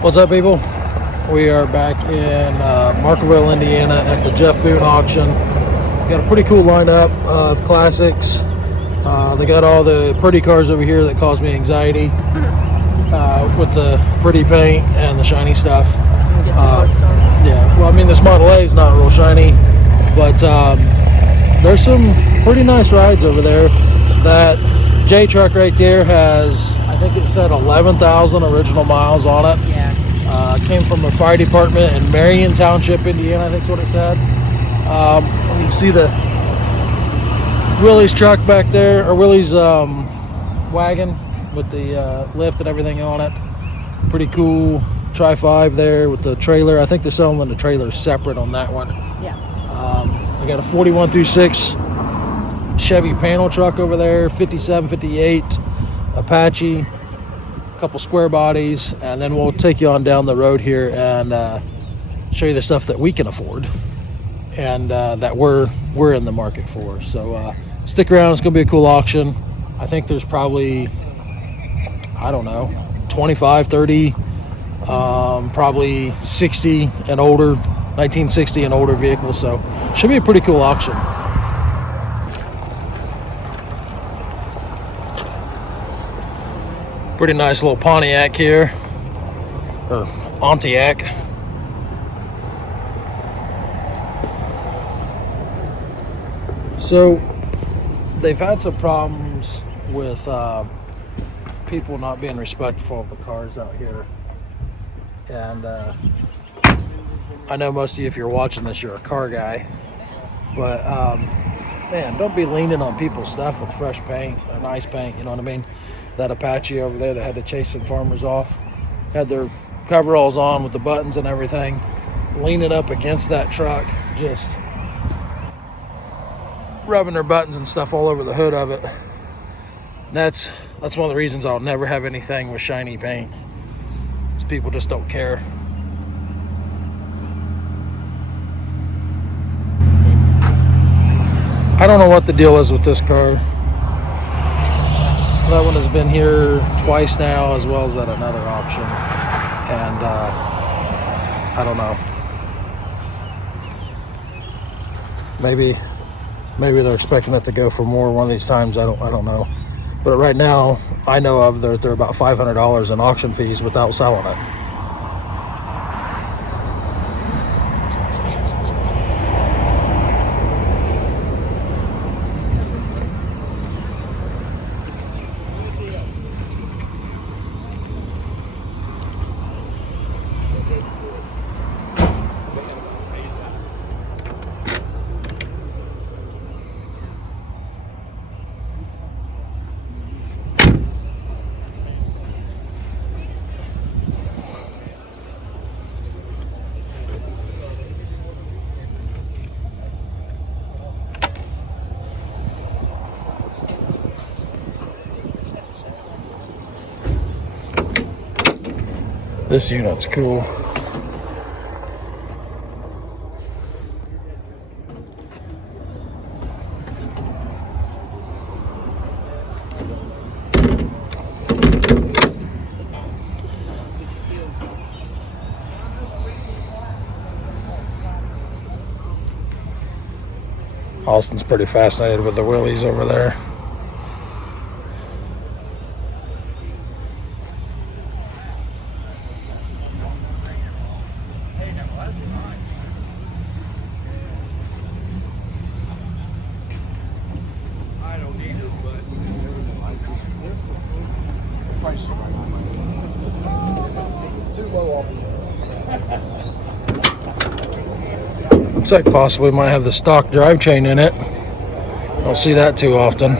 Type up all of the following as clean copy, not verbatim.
What's up, people? We are back in Markville, Indiana at the Jeff Boone auction. Got a pretty cool lineup of classics. They got all the pretty cars over here that cause me anxiety with the pretty paint and the shiny stuff. Yeah, well, I mean, this Model A is not real shiny, but there's some pretty nice rides over there. That J truck right there has, I think it said 11,000 original miles on it. Yeah. Came from a fire department in Marion Township, Indiana, I think is what it said. You can see the Willys truck back there, or Willys wagon with the lift and everything on it. Pretty cool. Tri-5 there with the trailer. I think they're selling the trailer separate on that one. Yeah. I got a 41 through 6 Chevy panel truck over there, 57, 58 Apache, a couple square bodies, and then we'll take you on down the road here and show you the stuff that we can afford and that we're in the market for. So stick around. It's gonna be a cool auction. I think there's probably, I don't know, 25, 30, probably 60 and older, 1960 and older vehicles. So should be a pretty cool auction. Pretty nice little Pontiac here, or Pontiac. So they've had some problems with people not being respectful of the cars out here. And I know most of you, if you're watching this, you're a car guy. But man, don't be leaning on people's stuff with fresh paint or nice paint, you know what I mean? That Apache over there that had to chase some farmers off, had their coveralls on with the buttons and everything, leaning up against that truck, just rubbing their buttons and stuff all over the hood of it. That's one of the reasons I'll never have anything with shiny paint, is people just don't care. I don't know what the deal is with this car. That one has been here twice now, as well as at another auction, and I don't know. Maybe they're expecting it to go for more one of these times. I don't know. But right now, I know of they're about $500 in auction fees without selling it. This unit's cool. Austin's pretty fascinated with the Willys over there. Looks like possibly might have the stock drive chain in it. Don't see that too often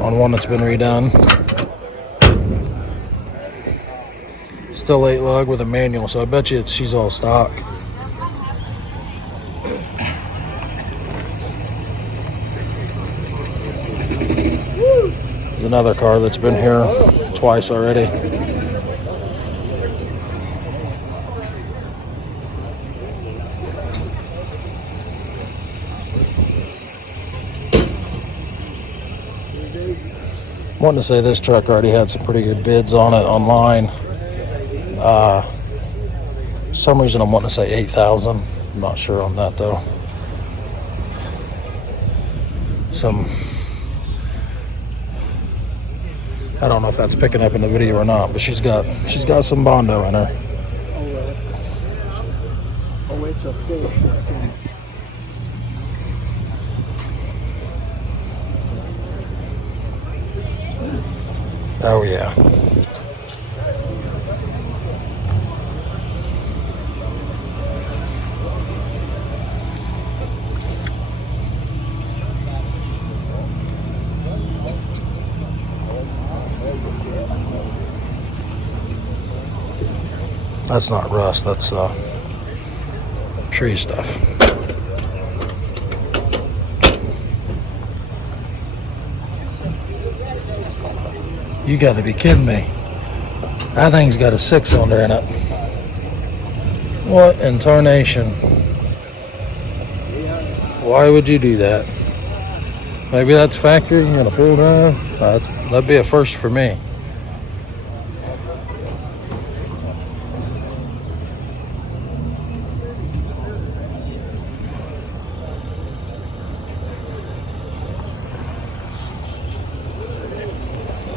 on one that's been redone. Still 8 lug with a manual, so I bet you she's all stock. There's another car that's been here twice already. Wanting to say this truck already had some pretty good bids on it online. For some reason I'm wanting to say 8,000. I'm not sure on that though. I don't know if that's picking up in the video or not, but she's got some Bondo in her. Oh, it's a fish. Oh yeah. That's not rust, that's tree stuff. You gotta be kidding me. That thing's got a 6-cylinder in it. What in tarnation? Why would you do that? Maybe that's factory and a full drive. That'd be a first for me.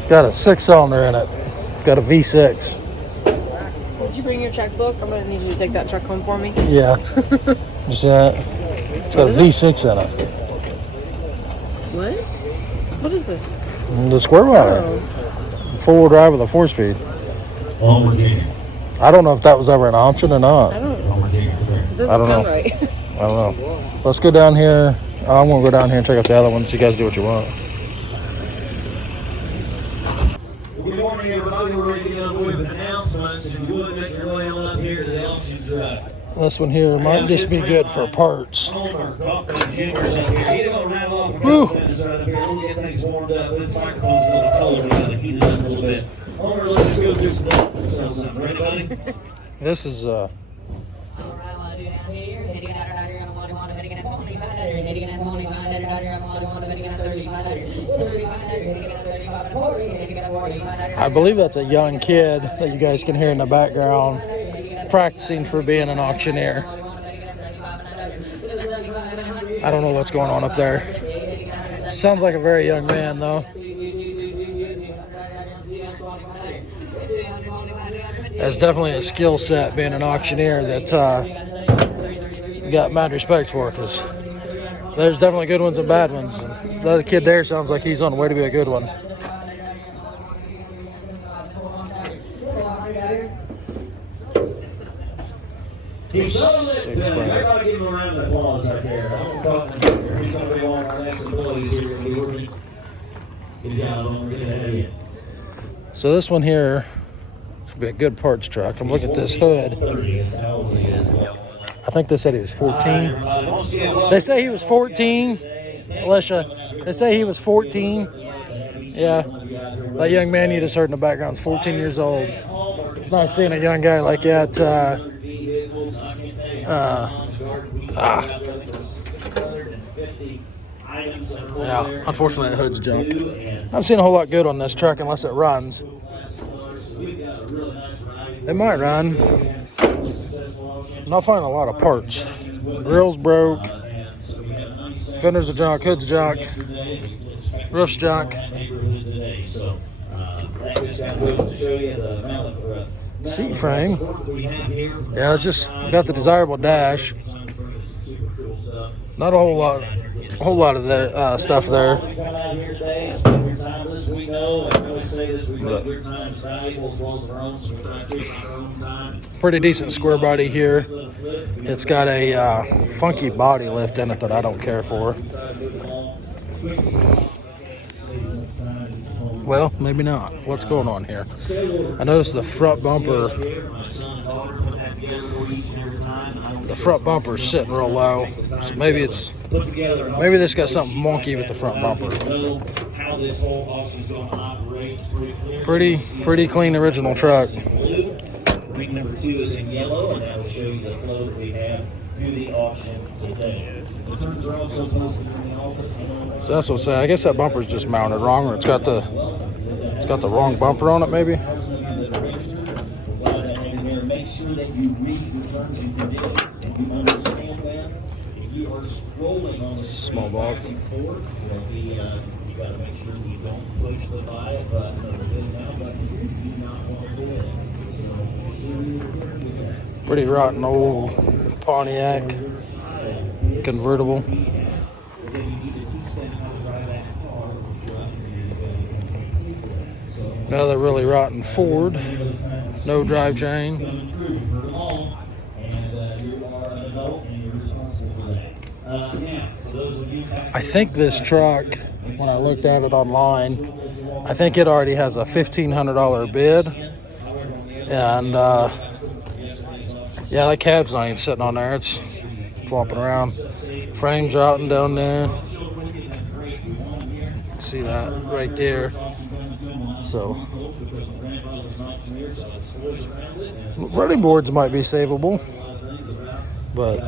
Got a 6-cylinder in it. Got a V6. Did you bring your checkbook? I'm gonna need you to take that truck home for me. Yeah. Just that. It's got a V6 in it. What? What is this? The square body. Oh. 4-wheel drive with a 4-speed. I don't know if that was ever an option or not. I don't know. It doesn't I don't sound know. right. I don't know. Let's go down here. I'm gonna go down here and check out the other ones. You guys do what you want. Good morning, everybody. We're ready to get on with announcements. If you would make your way on up here to the auction truck. This one here might just be good for parts. Woo! We'll get things warmed up. This microphone's a little cold. We gotta heat it up a little bit. Owner, let's just go do something. Ready, buddy? This is I believe that's a young kid that you guys can hear in the background practicing for being an auctioneer. I don't know what's going on up there. Sounds like a very young man though. That's definitely a skill set being an auctioneer that you got mad respect for, because there's definitely good ones and bad ones. The other kid there sounds like he's on the way to be a good one. Everybody give him a round of applause right there. I'm going to talk to him. He's going to be one of our next employees here. Going to be working. Good job, Owner. Get ahead of you. So this one here could be a good parts truck. I'm looking at this hood. I think they said he was 14. They say he was 14. Alicia, they say he was 14. Yeah. That young man you just heard in the background is 14 years old. It's nice seeing a young guy like that. Yeah, unfortunately the hood's junk. I've seen a whole lot good on this truck unless it runs. It might run. I'm not finding a lot of parts. Grill's broke. Fenders are junk, hood's junk, roof's junk. Seat frame. Yeah, it's just got the desirable dash. Not a whole lot of the stuff there. Pretty decent square body here. It's got a funky body lift in it that I don't care for. Well, maybe not. What's going on here? I noticed the front bumper. The front bumper's sitting real low. So maybe this got something wonky with the front bumper. Pretty clean original truck. Ring number 2 is in yellow, and that will show you the flow that we have through the auction today. The terms are also posted in the office. So that's what I say. I guess that bumper's just mounted wrong, or it's got the wrong bumper on it, maybe. make sure that you read the terms and conditions and you understand that. If you are scrolling on the Small screen dog. back and forth, you got to make sure you don't push the buy it button or the bid now button. You do not want to do it. Pretty rotten old Pontiac convertible. Another really rotten Ford. No drivetrain. I think this truck, when I looked at it online, I think it already has a $1,500 bid. And yeah, that cab's not even sitting on there. It's flopping around. Frames rotting down there. See that right there. So running boards might be savable, but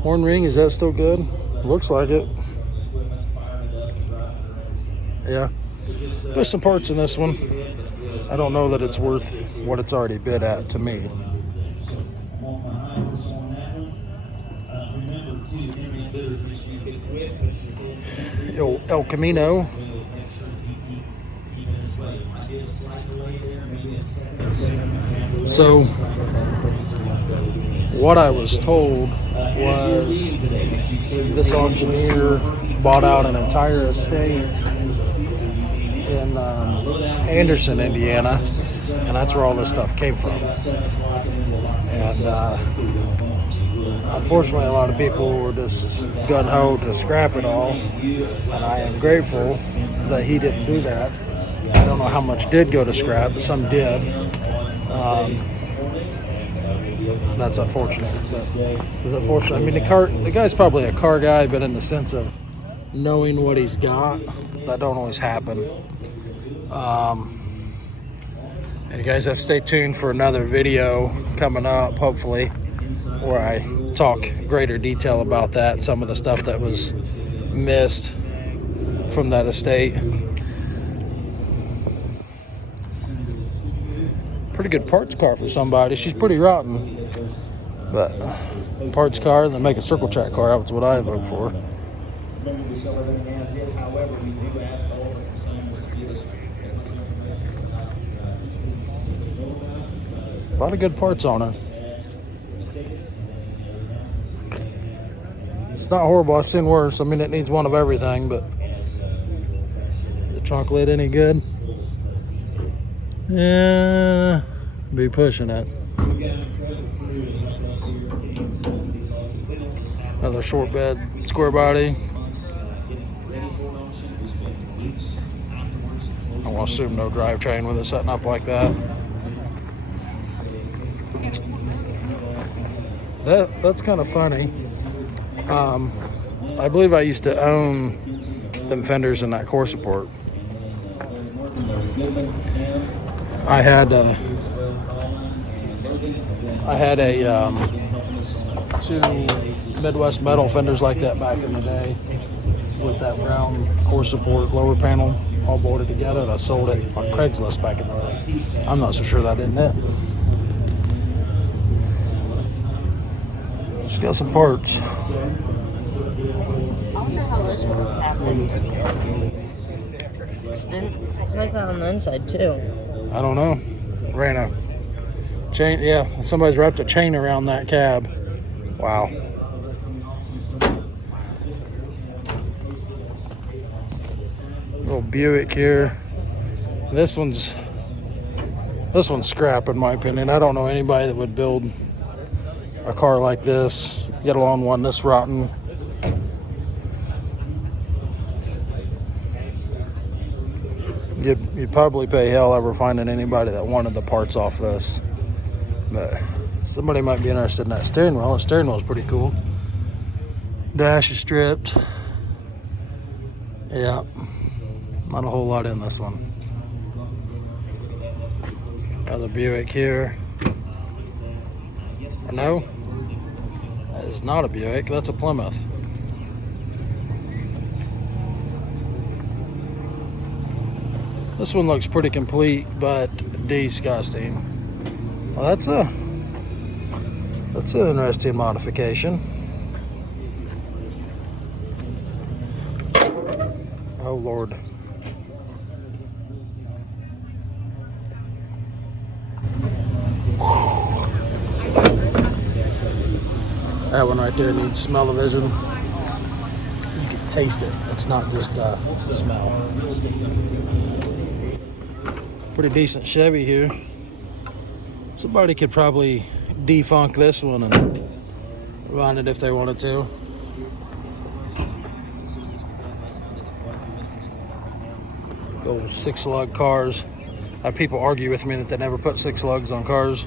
horn ring, is that still good? Looks like it. Yeah, there's some parts in this one. I don't know that it's worth what it's already bid at to me. El Camino. So what I was told was this auctioneer bought out an entire estate in Anderson, Indiana, and that's where all this stuff came from. And unfortunately, a lot of people were just gung-ho to scrap it all, and I am grateful that he didn't do that. I don't know how much did go to scrap, but some did. That's unfortunate. It's unfortunate. I mean, the guy's probably a car guy, but in the sense of knowing what he's got, that don't always happen. And you guys have to stay tuned for another video coming up, hopefully, where I talk greater detail about that and some of the stuff that was missed from that estate. Pretty good parts car for somebody. She's pretty rotten, but parts car, and then make a circle track car. That's what I vote for. A lot of good parts on her. It's not horrible. I've seen worse. I mean, it needs one of everything, but the trunk lid any good? Yeah, be pushing it. Another short bed, square body. I want to assume no drivetrain with it setting up like that. That's kind of funny. I believe I used to own them fenders in that core support. I had a two Midwest metal fenders like that back in the day with that brown core support lower panel all bolted together, and I sold it on Craigslist back in the day. I'm not so sure that isn't it. She's got some parts. I wonder how this would have happened. It's like that on the inside too. I don't know. Ran a chain. Yeah, somebody's wrapped a chain around that cab. Wow. Little Buick here. This one's scrap in my opinion. I don't know anybody that would build a car like this, get along one this rotten. You'd probably pay hell ever finding anybody that wanted the parts off this. But somebody might be interested in that steering wheel. The steering wheel is pretty cool. Dash is stripped. Yeah, not a whole lot in this one. Another Buick here. Or no, that is not a Buick, that's a Plymouth. This one looks pretty complete, but disgusting. Well, that's an interesting modification. Oh Lord. That one right there needs smell-o-vision. You can taste it. It's not just the smell. Pretty decent Chevy here. Somebody could probably defunk this one and run it if they wanted to. Old 6-lug cars. I have people argue with me that they never put 6 lugs on cars.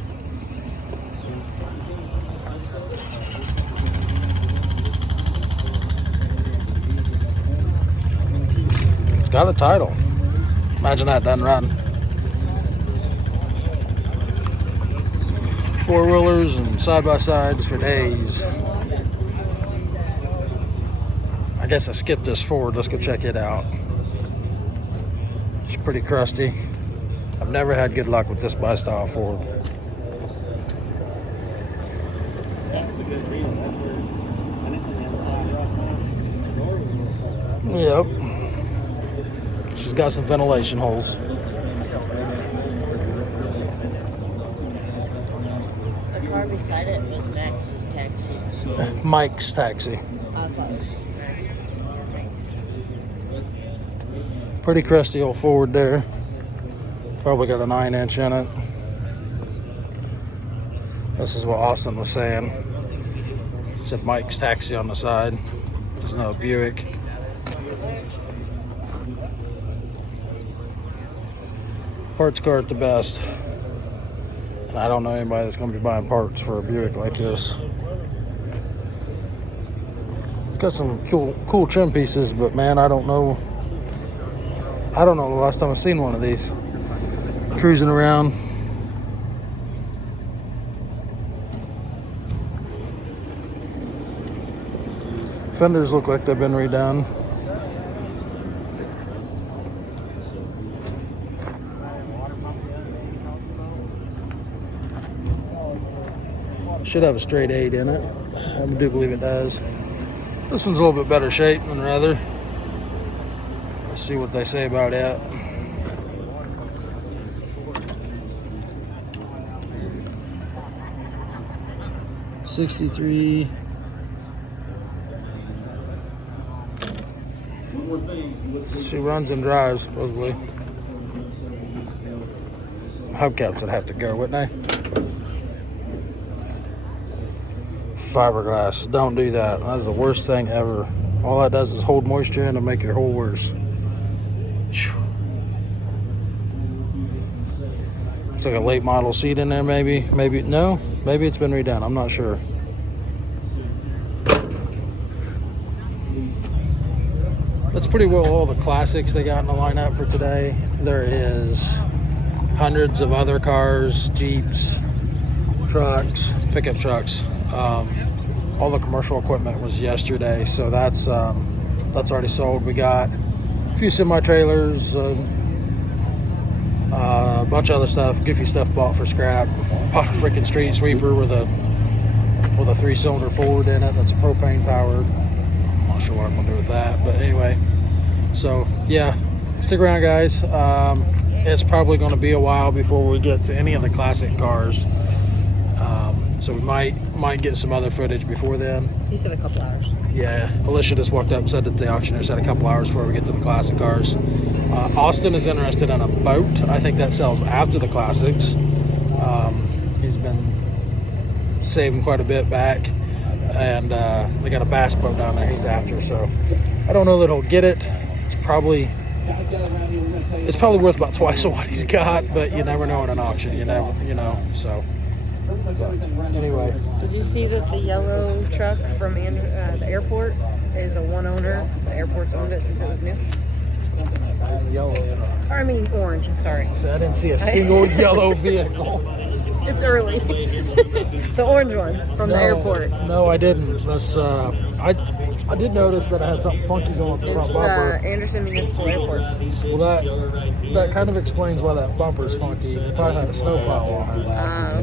It's got a title. Imagine that done right. 4-wheelers and side-by-sides for days. I guess I skipped this Ford. Let's go check it out. It's pretty crusty. I've never had good luck with this bi-style Ford. Yep. She's got some ventilation holes. The car beside it was Max's taxi. Mike's taxi. I thought it was Pretty crusty old Ford there. Probably got a 9-inch in it. This is what Austin was saying. It said Mike's taxi on the side. There's no Buick. Parts car at the best. And I don't know anybody that's going to be buying parts for a Buick like this. It's got some cool trim pieces, but man, I don't know the last time I've seen one of these. Cruising around. Fenders look like they've been redone. Should have a straight 8 in it. I do believe it does. This one's a little bit better shape than the other. Let's see what they say about it. $63. She runs and drives, supposedly. Hubcaps would have to go, wouldn't they? Fiberglass. Don't do that. That's the worst thing ever. All that does is hold moisture in and make your hole worse. It's like a late model seat in there, maybe. Maybe no. Maybe it's been redone. I'm not sure. That's pretty well all the classics they got in the lineup for today. There is hundreds of other cars, Jeeps, trucks, pickup trucks. All the commercial equipment was yesterday, so that's already sold. We got a few semi-trailers, a bunch of other stuff, goofy stuff bought for scrap. Bought a freaking street sweeper with a 3-cylinder Ford in it that's propane powered. I'm not sure what I'm gonna do with that, but anyway. So yeah, stick around, guys. It's probably going to be a while before we get to any of the classic cars. So we might get some other footage before then. He said a couple hours. Yeah, Alicia just walked up and said that the auctioneer said a couple hours before we get to the classic cars. Austin is interested in a boat. I think that sells after the classics. He's been saving quite a bit back, and they got a bass boat down there he's after. So I don't know that he'll get it. It's probably worth about twice of what he's got, but you never know at an auction. You know. So. But anyway, Did you see that the yellow truck from the airport is a one owner? The airport's owned it since it was new. yellow. Or I mean orange. I'm sorry. So I didn't see a single yellow vehicle. It's early. The orange one from the airport. No, I didn't. That's I did notice that I had something funky going with the front It's bumper. Anderson Municipal Airport. Well, that kind of explains why that bumper's funky. It probably had a snowplow on it.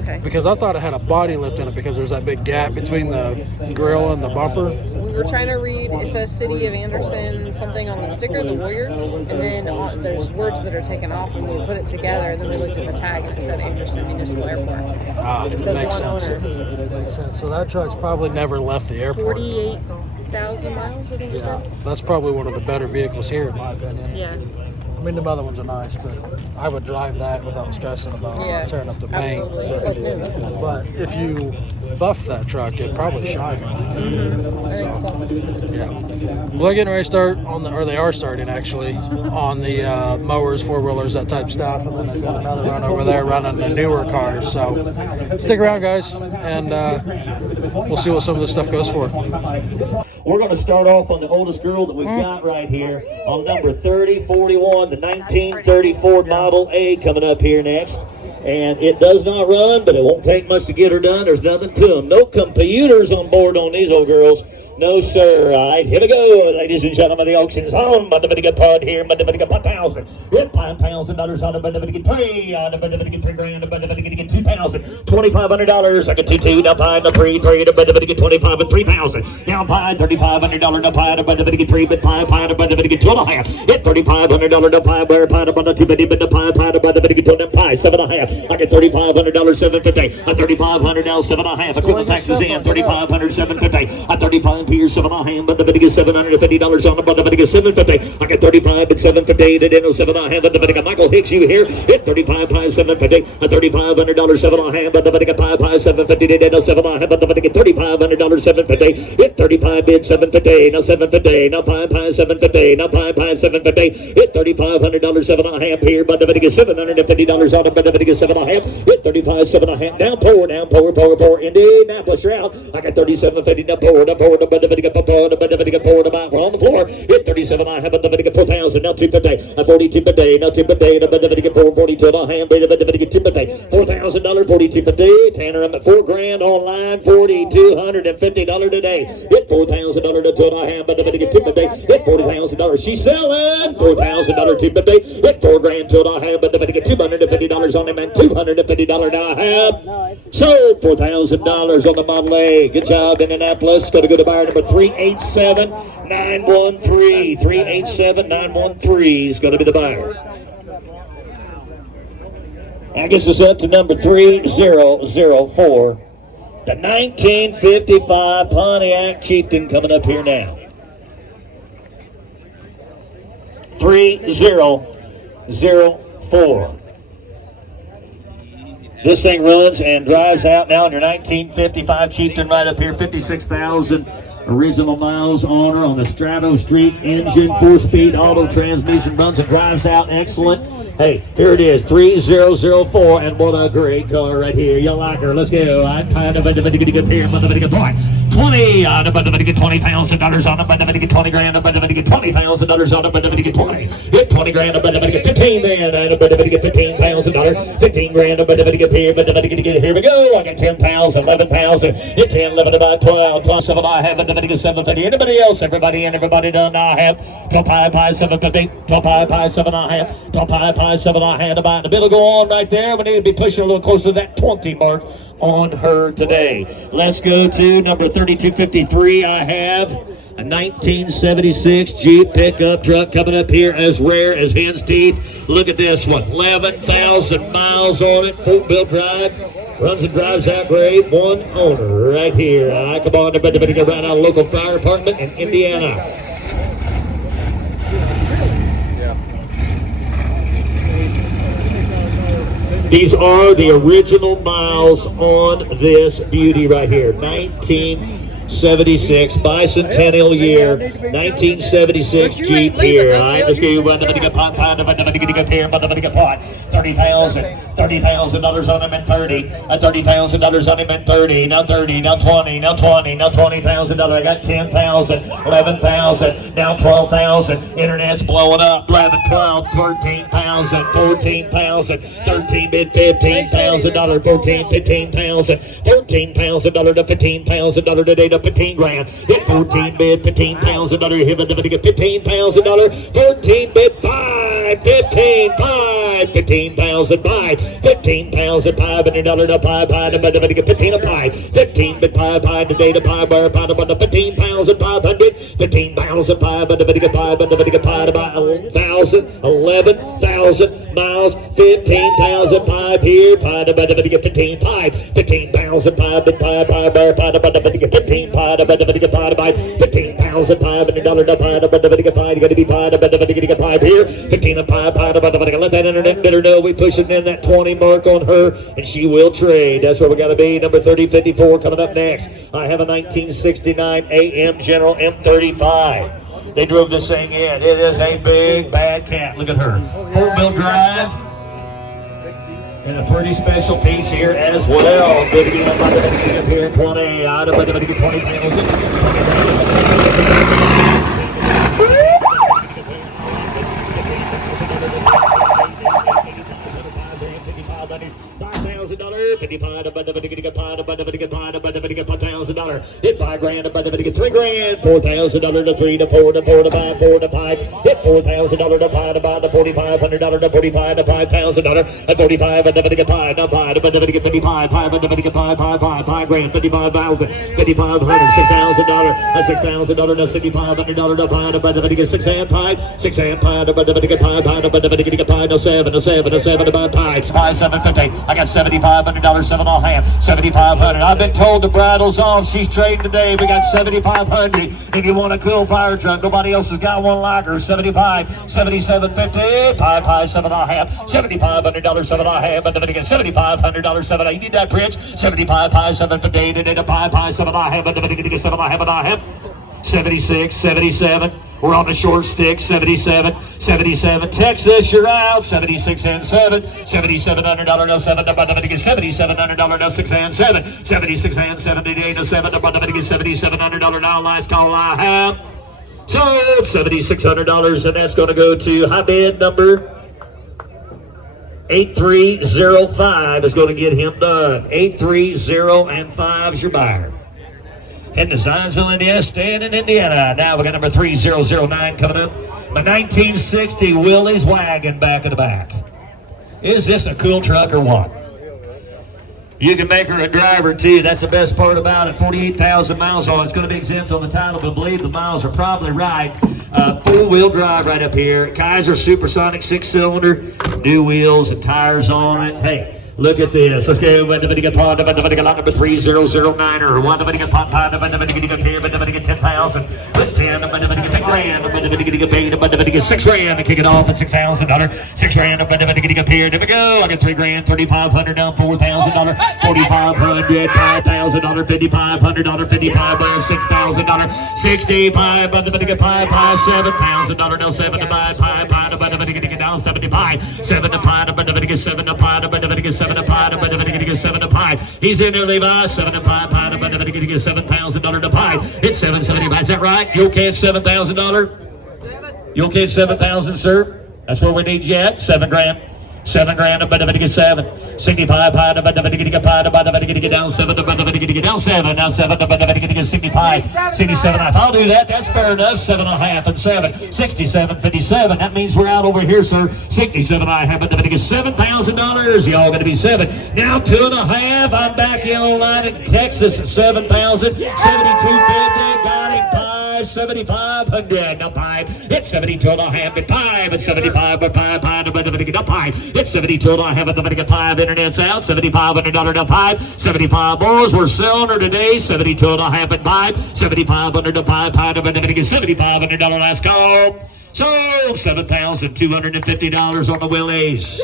Okay. Because I thought it had a body lift in it because there's that big gap between the grill and the bumper. We were trying to read, it says City of Anderson something on the sticker, the Warrior, and then there's words that are taken off and we put it together and then we looked at the tag and it said Anderson Municipal Airport. It says Makes one sense. owner. Makes sense. So that truck's probably never left the airport. 48,000 miles, I think you said? That's probably one of the better vehicles here, in my opinion. Yeah. I mean, the other ones are nice, but I would drive that without stressing about tearing up the paint. Absolutely. It's like new. But if you buff that truck, it'd probably shine. So, yeah. Well, they're getting ready to start or they are starting actually, on the mowers, four-wheelers, that type of stuff. And then they've got another run over there running the newer cars. So stick around, guys, and we'll see what some of this stuff goes for. We're going to start off on the oldest girl that we've got right here on number 3041, the 1934 Model A coming up here next. And it does not run, but it won't take much to get her done. There's nothing to them. No computers on board on these old girls. No, sir. All right, here we go, ladies and gentlemen. The auction's on. Get pod here. Get $1,000. Get $5,000 on it. Get $3,000. Get $3,000. Get $2,000. $2,500. I get $2,200. Now $5,000. Now $3,000. Get $25,000 and $3,000. Now $5,000. $3,500. Now $5,000. Get $3,000. Get $5,000. Get $2,500. Get $3,500. Now $5,000. $2,000. Get $7,500. I get $3,500. $750. At $3,500 now $7,500. Equipment taxes in. $3,500. $750. At $35. Here, $7,500, but the get $750 on the but the get $750. I get $35 and $750. Then $7,500, but the Michael Hicks, you here? Hit $35 $750. At $3,500 $7,500, but the get $5 $750. Then $7,500, but the get $3,500 $750. Hit $35 bid $750. Now $750. Now $5 $750. Now $5 $750. Hit $3,500 $7,500 here, but the get $750 on the but the get $7,500. Hit $35 $7,500. Down pour. Indianapolis, you're out. I got $37.50. Now pour. We're on the floor. Hit 37. I have a $4,000. Now 250. A 42 per day. Now 2 per day. A 442. I have a 2 per day. $4,000. 42 per day. Tanner, I'm at $4,000 online. $4,250 today. Hit $4,000 to two. I have a 2 per day. Hit $40,000. She's selling $4,000 2 per day. Hit $4,000 to I have a $250 on him and $250 now I have. Sold $4,000 on the Model A. Good job, Indianapolis. Going to go to buyer number 387-913. 387-913 is going to be the buyer. I guess it's up to number 3004. The 1955 Pontiac Chieftain coming up here now. 3004. This thing runs and drives out now in your 1955 Chieftain right up here. 56,000 original miles on her on the Strato Street engine, 4-speed auto transmission, runs and drives out excellent. Hey, here it is, 3004, and what a great car right here. You like her? Let's go. I kind of a good here, but the good boy. 20, but the get $20,000 on it, but the get $20,000, but the get $20,000 on it, but the get 20. Get $20,000, but the get 15 then, but the get $15,000, $15,000, but the get here, but the get here we go. I get 10,000, 11,000, get 10, 11, about 12, 12, 7, I have, but the get 750. Anybody else? Everybody done. I have 12 pie 750, 12 pie 7 I have, 12 pie 7 I had about the bill go on right there. We need to be pushing a little closer to that 20 mark on her today. Let's go to number 3253. I have a 1976 Jeep pickup truck coming up here as rare as hen's teeth. Look at this one, 11,000 miles on it, four-wheel drive. Runs and drives out great. One owner right here. Come on, everybody go right out of local fire department in Indiana. These are the original miles on this beauty right here. 1976, bicentennial year, 1976 Jeep here. All right, let's go. $30,000 on him at 30. $30,000 on him at 30. Now 30, now 20, now 20, now $20,000. I got 10,000, 11,000, now 12,000. Internet's blowing up. 11, 12, 13,000, 14,000, 13 bid $15,000, 14, 15,000, $14,000 to $15,000 today to 15 grand. Hit 14 bid $15,000. Hit $15,000. 14 bid 5, 15, 5, 15,000, 5, $15,500 to 5, to 15 to 5, 15 bid 5, today to 5, bar, to 15,500, 15,500 to 5, about 11,000 miles, 15,005 here, pi to 15, 5, 15,005 bid 5, bar, bar, to 15, pi to 15,500 to 5, you got to be pi to 5 here, 15 and 5, pi to let that internet bidder know we pushing in that 20 mark on her, and she will trade. That's where we got to be. Number 3054 coming up next. I have a 1969 AM General M35. They drove this thing in. It is a big bad cat. Look at her. 4-wheel drive. And a pretty special piece here as well. Good to get up here. 20 out of 20,000. $5,000, 55 $1,000. Hit 5 grand, 3 grand, $4,000 to 3 to 4 to 4 to 5, 4 to 5. Hit $4,000 to 5 to 5 to $4,500 to 45 to $5,000 at 45 and 5 now 5 to 55 5 grand, 55,000, 5,500, $6,000 at $6,000 to $6,500 to 5 to 6 and 5, 6 and 5 to 5 no 7 to 7 about 5 750. I got $7,500, 7 all hand, $7,500. I've been told the bridle's off. She's trading today. We got $7,500. If you want a cool fire truck, nobody else has got one like her. 75, $7,750. Pie, 7 all hand, $7,500, 7 all hand. But then again, $7,500, 7. You need that bridge? 75, pie, 750. Today to pie, 7 all hand. But then again, 7 all hand. 76, 77. We're on the short stick. 77, 77. Texas, you're out. 76 and 7. $7,700 no 7. $7,700 no 6 and 7. 76 and 78 no 7. $7,700 now. Last call I have. So $7,600, and that's going to go to high bid number 8305 is going to get him done. 830 is your buyer. Heading to Zionsville, Indiana, staying in Indiana. Now we got number 3009 coming up. My 1960 Willys wagon back in the back. Is this a cool truck or what? You can make her a driver too. That's the best part about it. 48,000 miles on. It's going to be exempt on the title, but I believe the miles are probably right. 4-wheel drive right up here. Kaiser Supersonic 6-cylinder. New wheels and tires on it. Hey. Look at this. Let's go. Number 3009 or one. Here, 10,000. 10, grand. 6 grand to kick it off at $6,000. 6 grand up here. There we go. I got 3 grand, $3,500 down, $4,000, $4,500, $5,000, $5,500, $55, $6,000, $65, $7,000, no 7 to buy, down 75, 7 to pie, 7 to pie, 7 to pie, 7 to pie. He's in there, Levi. 7 to pie, $7,000 to pie. It's $775. Is that right? You okay at $7,000? You okay at $7,000, sir? That's where we need you at. 7 grand. 7 grand, $7. 65 pie, down 7, down 7, now 7, 65, 67. I'll do that. That's fair enough. 7.5 and 7, 67.57. That means we're out over here, sir. 67.5, $7,000. Y'all going to be 7. Now 2.5. I'm back in online in Texas at 7,000, 72.50. Got him. 7,500. Now 5. It's 72.5 at 5 at 75. But 5. It's 72.5 at 5. Internet's out. $7,500 to 5. 75 balls. We're selling her today. 72.5 at 5. 7,500 to 5. $7,500 last call. So $7,250 on the Willys.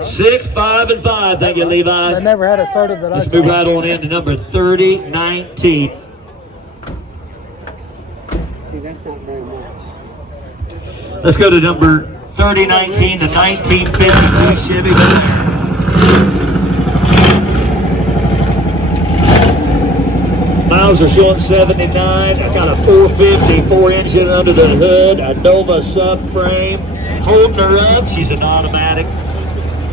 6, 5, and 5. Thank you, Levi. I never had it started that. Let's move right on into number 3019. See, that's not very much. Let's go to number 3019, the 1952 Chevy Bel Air. Miles are showing 79. I got a 454 engine under the hood, a Nova subframe. Holding her up, she's an automatic.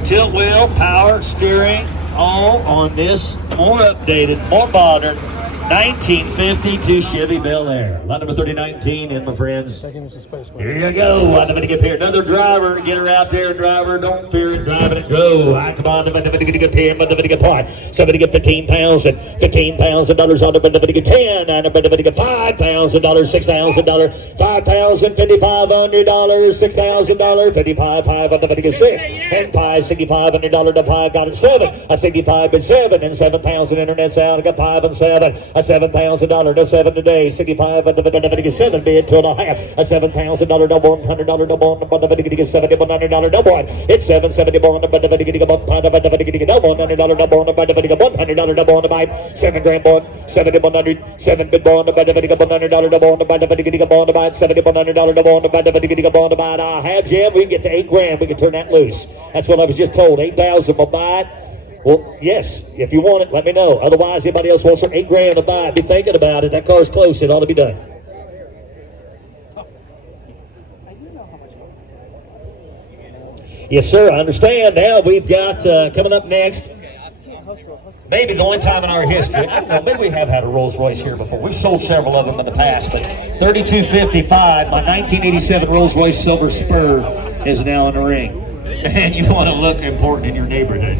Tilt wheel, power, steering, all on this more updated, more modern 1952 Chevy Bel Air. Lot number 3019 in, my friends. Here you go. I'm going to get here. Another driver. Get her out there, driver. Don't fear it. Driving it. Go. Come on. I'm going to get here. I'm going to get part. Somebody get $15,000. $15,000 on the I'm going to get 10. I'm going to get $5,000. $6,000. $5,000. $5,500. $6,000. $55. I'm going to get 6. And $65,000 to 5. Got it 7. I 65 and 7 and 7,000 internet's out. I got 5 and 7. A $7,000 to 7 today. 65 and the 7 bid, 2.5. A $7,000 double, $100 double, $71 double. It's $771. Double, $100 double, $100 double on the bite. $7,000 bond, $7,100. 7 bid bond, $100 double on the bite. $7,100 double on the bite. I have Jim. We can get to $8,000. We can turn that loose. That's what I was just told. 8,000 will buy it. Well, yes, if you want it, let me know. Otherwise, anybody else wants $8,000 to buy it, be thinking about it. That car's close. It ought to be done. Yes, sir. I understand. Now we've got coming up next, maybe the only time in our history. I don't know, maybe we have had a Rolls Royce here before. We've sold several of them in the past, but 3255, my 1987 Rolls Royce Silver Spur is now in the ring. Man, you want to look important in your neighborhood.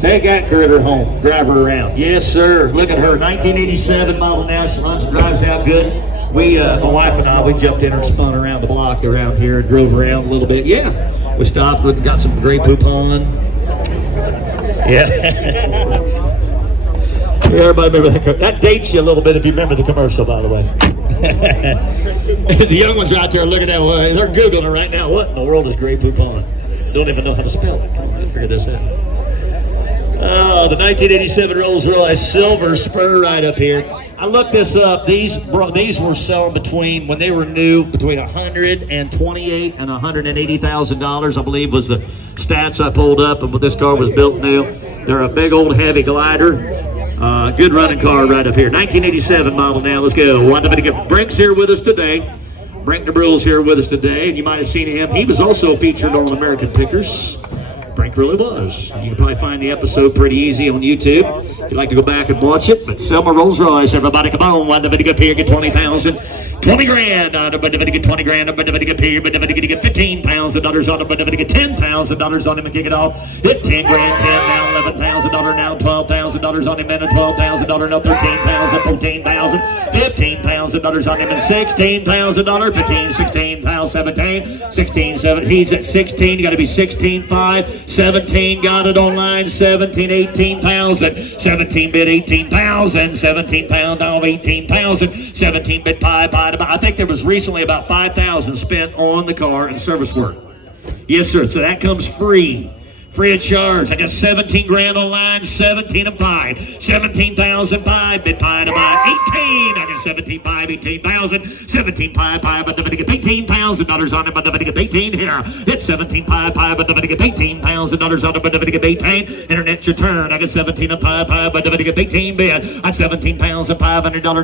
Take that critter home, drive her around. Yes, sir. Look at her, 1987 model now. She runs and drives out good. We, my wife and I, we jumped in and spun around the block around here and drove around a little bit. Yeah, we stopped and got some Grey Poupon. Yeah. Yeah, everybody remember that dates you a little bit if you remember the commercial, by the way. The young ones out there looking at it, they're Googling it right now. What in the world is Grey Poupon? Don't even know how to spell it. Come on, let's figure this out. Oh, the 1987 Rolls Royce Silver Spur right up here. I looked this up. These were selling between, when they were new, between $128,000 and $180,000, I believe was the stats I pulled up, and when this car was built new. They're a big old heavy glider. Good running car right up here. 1987 model now. Let's go. Brink's here with us today. Brink DeBrill's here with us today, and you might have seen him. He was also featured on American Pickers. Brink really was. You can probably find the episode pretty easy on YouTube if you'd like to go back and watch it. But Selma Rolls Royce, everybody come on. One to get here, get 20,000. 20 grand on it, but get 20 grand, but get here, but get $15,000 on it, but get $10,000 on him and kick it off. Hit 10 grand, 10 now, $11,000 now, $12,000 on him and $12,000 now, $13,000, $14,000, $15,000 on him and $16,000, 15, 16,000, 17, 16, 7. He's at 16. You got to be 16.5, 17. Got it online, 17, 18,000, 17 bid 18,000, 17 pound off 18,000, 17 bid pie. I think there was recently about $5,000 spent on the car and service work. Yes, sir. So that comes free. Free of charge. I got 17 grand online, 17 and 5. 17,005, bid pie to buy 18. I got 17,5, 18,000. 17,5, but the get $18,000 on it, but the get 18 here. It's 17,5, but the get $18,000 on it, but the get 18. Internet your turn. I got 17 and 5, but the get 18 bid. I $17,500 to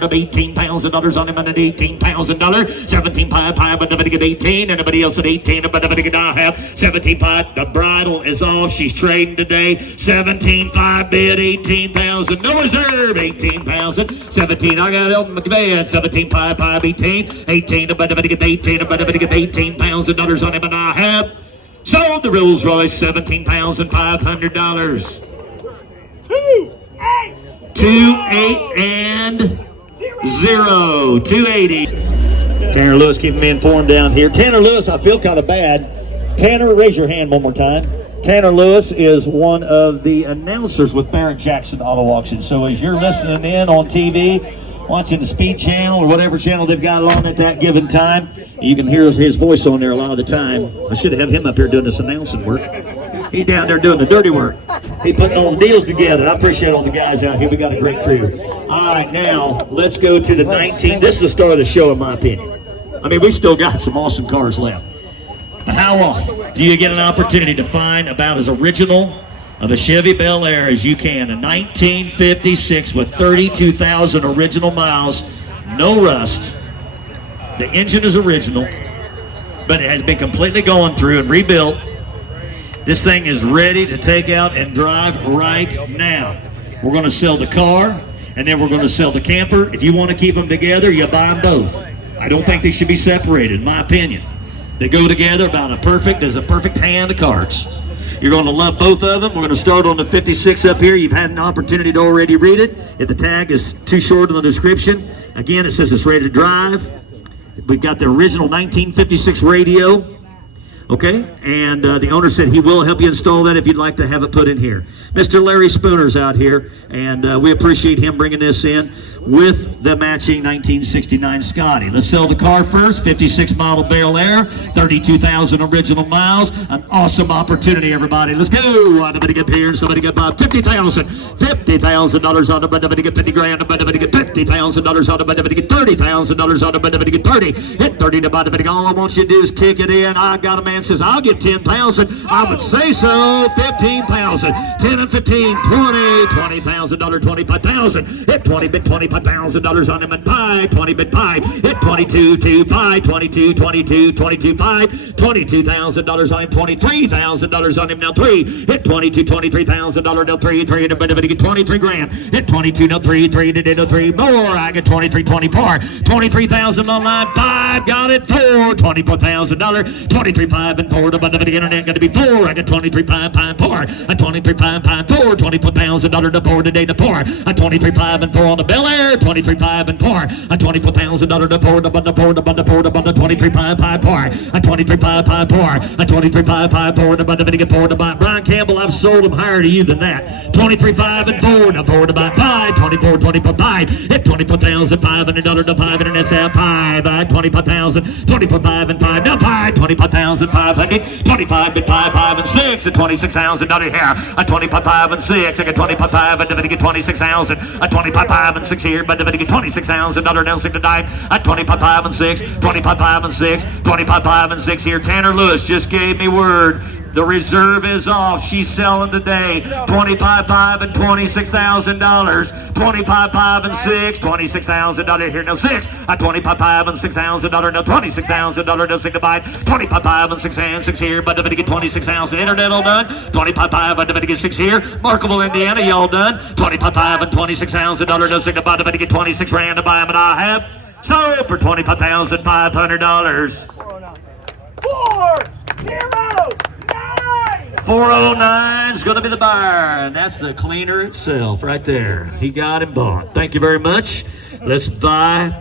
$18,000 on him and $18,000. 17,5, but the get 18. Anybody else at 18, but the get I have 17,5. The bridle is off. She's trading today. 17.5 bid, 18,000. No reserve, 18,000. 17. I got Elton McVeigh at 17.5, 18. 18. But to get 18. But to get $18,000 on him, and I have sold the Rolls Royce $17,500. 2-8 and 0. 280. Tanner Lewis keeping me informed down here. Tanner Lewis, I feel kind of bad. Tanner, raise your hand one more time. Tanner Lewis is one of the announcers with Barrett Jackson Auto Auction. So as you're listening in on TV, watching the Speed Channel or whatever channel they've got on at that given time, you can hear his voice on there a lot of the time. I should have him up here doing this announcing work. He's down there doing the dirty work. He's putting all the deals together. I appreciate all the guys out here. We got a great crew. All right, now let's go to the 19. This is the star of the show, in my opinion. I mean, we still got some awesome cars left. But how often do you get an opportunity to find about as original of a Chevy Bel Air as you can? A 1956 with 32,000 original miles, no rust. The engine is original, but it has been completely gone through and rebuilt. This thing is ready to take out and drive right now. We're going to sell the car, and then we're going to sell the camper. If you want to keep them together, you buy them both. I don't think they should be separated, in my opinion. They go together about as a perfect hand of cards. You're going to love both of them. We're going to start on the 56 up here. You've had an opportunity to already read it. If the tag is too short in the description, again, it says it's ready to drive. We've got the original 1956 radio. Okay, and the owner said he will help you install that if you'd like to have it put in here. Mr. Larry Spooner's out here, and we appreciate him bringing this in with the matching 1969 Scotty. Let's sell the car first. 56 model Bel Air, 32,000 original miles. An awesome opportunity, everybody. Let's go. Somebody get here, somebody get by. $50,000 on the button. Somebody get 50 grand. Somebody get $50,000 on the button. Somebody get $30,000 on the button. Somebody get 30. Hit 30 to button. All I want you to do is kick it in. I got a man says I'll get 10,000. I would say so. 15,000. 10 and 15. 20. $20,000. 25,000. Hit 20 bid. $25,000 on him and pie. 20 bid pie. Hit 22. 2 pie. 22. 22. 22 pie. $22,000 on him. $23,000 on him. Now 3. Hit 22. $23,000. Now 3. 3. And get 23 grand. Hit 22. Now 3. 3. No 3 more. I get 23. 20 par. 23,000 on line. 5. Got it. 4. $24,000. 23 5 and 4. The internet got to be 4. I got 23 5 5 4. A 23 5 5 4. $24,000 to 4 today to 4. A 23 5 and 4 on the Bel Air. 23 5 and 4. A $24,000 to 4. The 23 5 5 4. A 23 5 5 4. A 23 5 5 4. The Brian Campbell, I've sold them higher to you than that. 23 5 and 4. The 4 to buy 5. 24 5. Hit $24,500 to 5 and that's out 5. 25,000. 24 5 and 5. Now 5. 25,500. 25 bid 5 5 and 6. A $26,000 here. A 25 5 and 6. I got 25 5 and then get 26,000. A 25 5 and 6 here, but then get $26,000 now 6 to 9. A 25 5 and 6. 25 5 and 6. 25 5 and 6 here. Tanner Lewis just gave me word. The reserve is off. She's selling today. 25 5 and $26,000. 25 5 and 6. $26,000 here. Now 6. A 25 5 and $6,000. Now $26,000. Now 6 to buy. 25 5 and 6 and 6 here. But then get 26,000. Internet all done. 25 5 and then get 6 here. Markville, Indiana, y'all done. 25 5 and $26,000. Now 6 to buy. Then get 26 grand to buy them, and I have sold for $25,500. 409 is going to be the buyer, and that's the cleaner itself right there. He got him bought. Thank you very much. Let's buy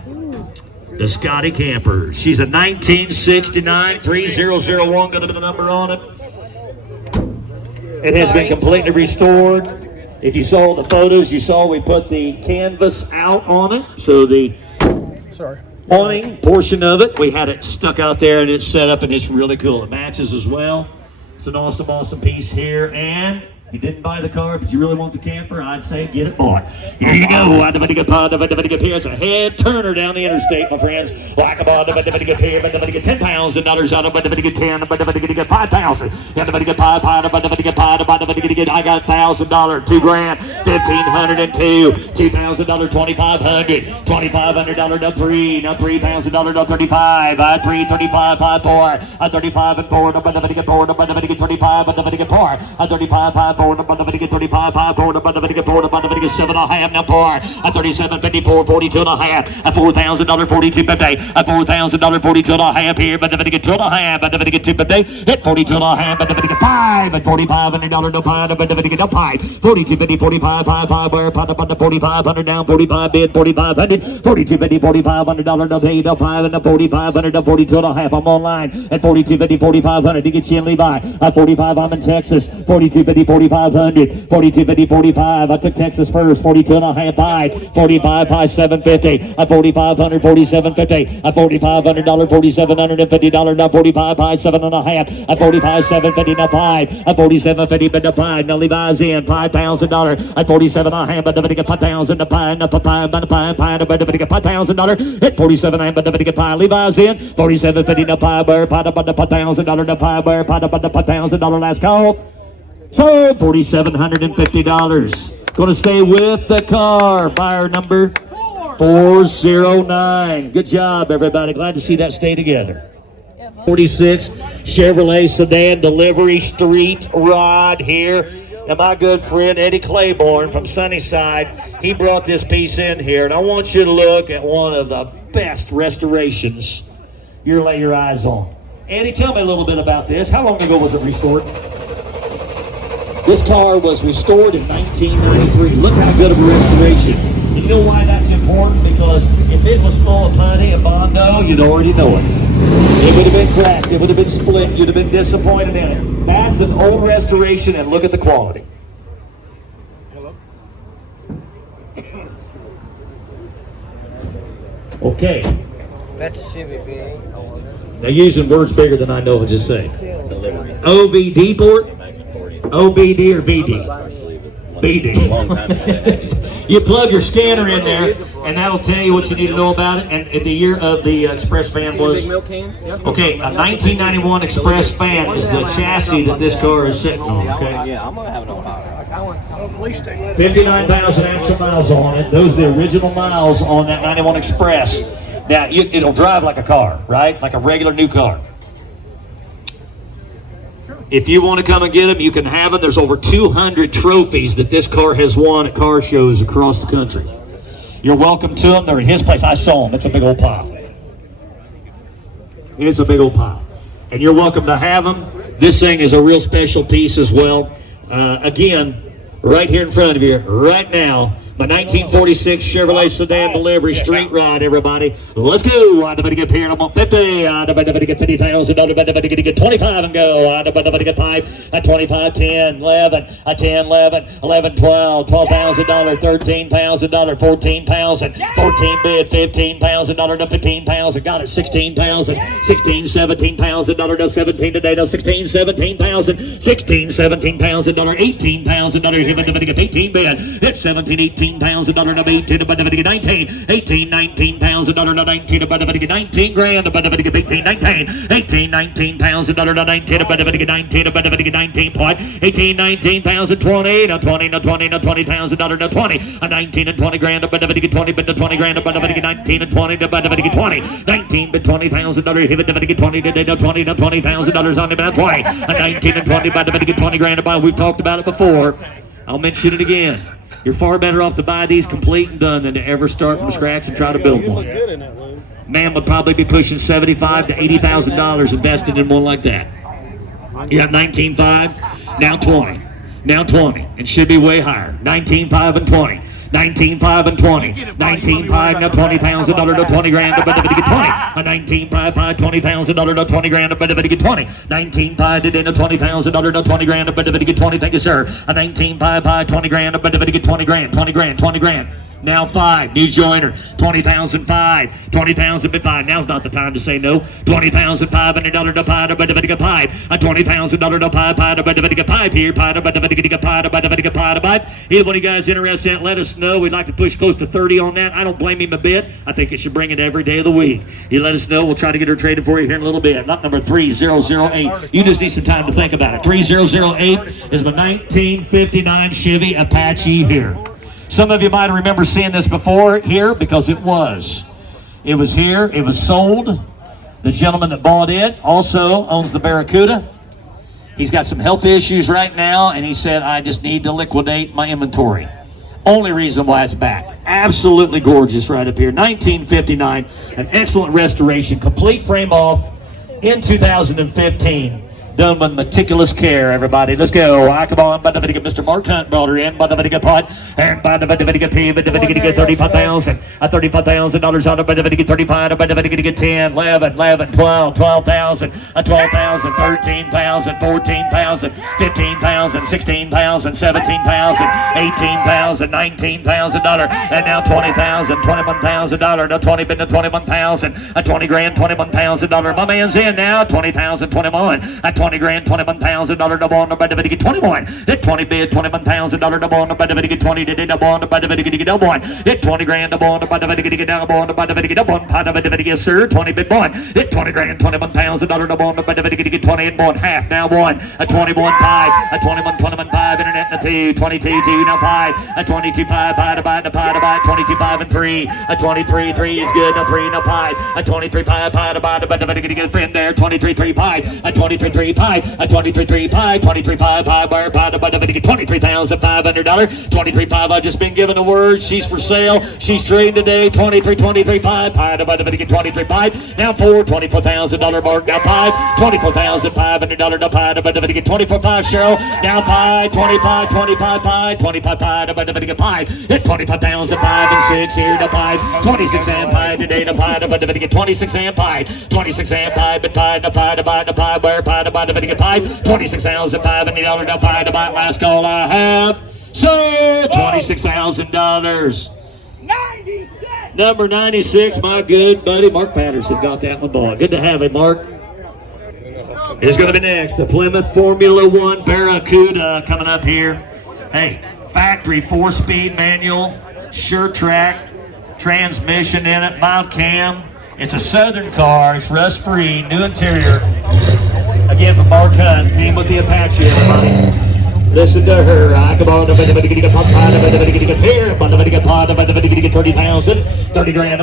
the Scotty camper. She's a 1969 3001, going to be the number on it. It has been completely restored. If you saw the photos, you saw we put the canvas out on it. So the awning portion of it, we had it stuck out there and it's set up and it's really cool. It matches as well. It's an awesome, awesome piece here. And if you didn't buy the car, but you really want the camper, I'd say get it bought. Here you go. Here's a head turner down the interstate, my friends. Like a ball, get $10,000 out of it, get 10, get 5,000. Get 5, I got $1,000, 2 grand, 1,502, $2,000, 2,500, $2,500 to 3, now $3,000 to 35, 3, 35, 5, 4, 35 and 4, get 4, get 25, get 4, 35, 5, 4, get 35, 5, 4, get 7 and a half, now 4, 37, 54, 42 and a half, $4,000, 42, $50, $4,000, 42 and a half here, but get 2 and a half, but get 2, hit 42 and a half, but get 5, and $4,500 no pie, but get no pie, 42, 50, 45, 5, 5, where, $4,500 down, 45 bid, 4,500, 42, 50, $4,500 no pay, no 5, and the 4,500, no 42 and a half, I'm online, at 42, 50, 4,500 to get you in Levi, at 45, I'm in Texas, 42, 50, 45, 4,500, 42.50, 45. I took Texas first, 42.5 high, 45 high, 750. At 4,500, 47.50. At $4,500, $4,750. Now 45 high, 7.5. At 45, 750. Now 5. At 47.50, but the 5. Now Levi's in, $5,000. At 47.5, but the get 5,000. The 5, but the 5, but the get $5,000. At 47.5, but the get 5. Levi's in, 47.50. Now 5, but the $5,000. The 5, but the $5,000. Last call. So $4,750. Going to stay with the car. Buyer number 409. Good job, everybody. Glad to see that stay together. 46 Chevrolet sedan delivery street rod here. And my good friend Eddie Claiborne from Sunnyside, he brought this piece in here. And I want you to look at one of the best restorations you'll lay your eyes on. Eddie, tell me a little bit about this. How long ago was it restored? This car was restored in 1993. Look how good of a restoration. You know why that's important? Because if it was full of putty and Bondo, you'd already know it. It would have been cracked. It would have been split. You'd have been disappointed in it. That's an old restoration, and look at the quality. Hello? Okay. That's a Chevy, B. They're using words bigger than I know what to say. OVD port? OBD or BD? BD. You plug your scanner in there, and that'll tell you what you need to know about it. And the year of the Express fan was... Okay, a 1991 Express fan is the chassis that this car is sitting on, okay? Yeah, I'm going to have no power. 59,000 actual miles on it. Those are the original miles on that 91 Express. Now, it'll drive like a car, right? Like a regular new car. If you want to come and get them, you can have them. There's over 200 trophies that this car has won at car shows across the country. You're welcome to them. They're in his place. I saw them. It's a big old pile. It's a big old pile. And you're welcome to have them. This thing is a real special piece as well. Again, right here in front of you, right now, my 1946 Chevrolet sedan delivery street rod, everybody. Let's go. I'm going to get here. I'm on 50. I'm going to get $50,000. I'm going to get 25 and go. I'm going to get 5 at 25, 10, 11, 10, 11, 11, 12, $12,000, $13,000, 14,000, 14 bid, $15,000 to 15,000. Got it, 16,000, 16, $17,000 to 17 today. No, 16, 17,000, 16, $17,000, $18,000. You're going to get 18 bid. It's 17, 18. $18,000 to 18, about to get 19, $19,000 to 19, about to get 19 grand, about to get 18, 19, $19,000 to 19, about to get 19, about to get 19 point, 18, 19,000, 20, no 20, no 20, no $20,000 to 20, a 19 and 20 grand, about to get 20, but the 20 grand, about to get 19 and 20, about to get 20, 19, but $20,000, here, about to get 20 today, no 20, no $20,000 on about 20, a 19 and 20, about to get 20 grand, about we've talked about it before. I'll mention it again. You're far better off to buy these complete and done than to ever start from scratch and try to build one. Man would probably be pushing $75,000 to $80,000 invested in one like that. You have 19.5, now 20, now 20, and should be way higher. 19.5 and 20. 19.5 and 20. 19.5 now $20,000 to 20 grand. About to get 20. A 19.5 $20,000 to 20 grand. About to get 20. 19.5 today to $20,000 to 20 grand. About to get 20. Thank you, sir. A 19.5 20 grand. About to get 20 grand. 20 grand. 20 grand. Now 5, new joiner, 20,000 5, 20,000 but 5. Now's not the time to say no. 20,000 $500 to 5, about to get 5. A $20,000 to 5, about to get 5 here, about to get 5, about to get 5. Either one of you guys interested in it, let us know. We'd like to push close to 30 on that. I don't blame him a bit. I think you should bring it every day of the week. You let us know. We'll try to get her traded for you here in a little bit. Lot number 3008. You just need some time to think about it. 3008 is my 1959 Chevy Apache here. Some of you might remember seeing this before here because it was. It was here. It was sold. The gentleman that bought it also owns the Barracuda. He's got some health issues right now, and he said, I just need to liquidate my inventory. Only reason why it's back. Absolutely gorgeous right up here. 1959, an excellent restoration, complete frame off in 2015. Done with meticulous care, everybody. Let's go. I come on, Mr. Mark Hunt brought her in, pot, and P, $35,000. $35,000 out of $35, $10, 11, 12,000, 12,000, 13,000, 14,000, 15,000, 16,000, 17,000, 18,000, $19,000, and now $20,000, $21,000, no 20 bid to 21,000, a 20 grand, $21,000. My man's in now, 20,000, 21, a 20 grand, $21,000. Double on the bid to 21. Hit 20 bid, $21,000. Double on the bid to 20. Did double on the bid to double one. Hit 20 grand, double on the bid to double on the bid to double one. Yes sir, 20 bid one. Hit 20 grand, $21,000. Double on the bid to 20 and one half. Now one, a 21 5, a 21 5. Internet and a 2, 22 2 now 5, a 22 5 divide 22 5 and 3, a 23 3 is good. No 3 no 5, a 23 5 divide get a friend there. 23 3 5, a 23 3 5, a 23 3 5, 23 5 wire $23,500. 23 5. I've just been given a word. She's for sale. She's trading today. 23 5 23 5. Now 4 $24,000 mark. Now 5 $24,500. Now 5 24 5 Cheryl. Now 5 25 25 5 25 5 hit 25,005 and 6 here to 5 26 and 5 today to 5 26 and 5 26 and 5 but 5 to 5 to 5 to 5 where 5 to 5 to 5 26,005 and the other to 5 to 5 last call I have so $26,000. Number 96, my good buddy Mark Patterson got that one, boy. Good to have him, Mark. Here's going to be next, the Plymouth Formula One Barracuda coming up here. Hey, factory 4-speed manual, sure track, transmission in it, mild cam. It's a Southern car, it's rust-free, new interior. Again, from Mark Hunt, team with the Apache, everybody. Listen to her. I come on. 30,000. 30 grand.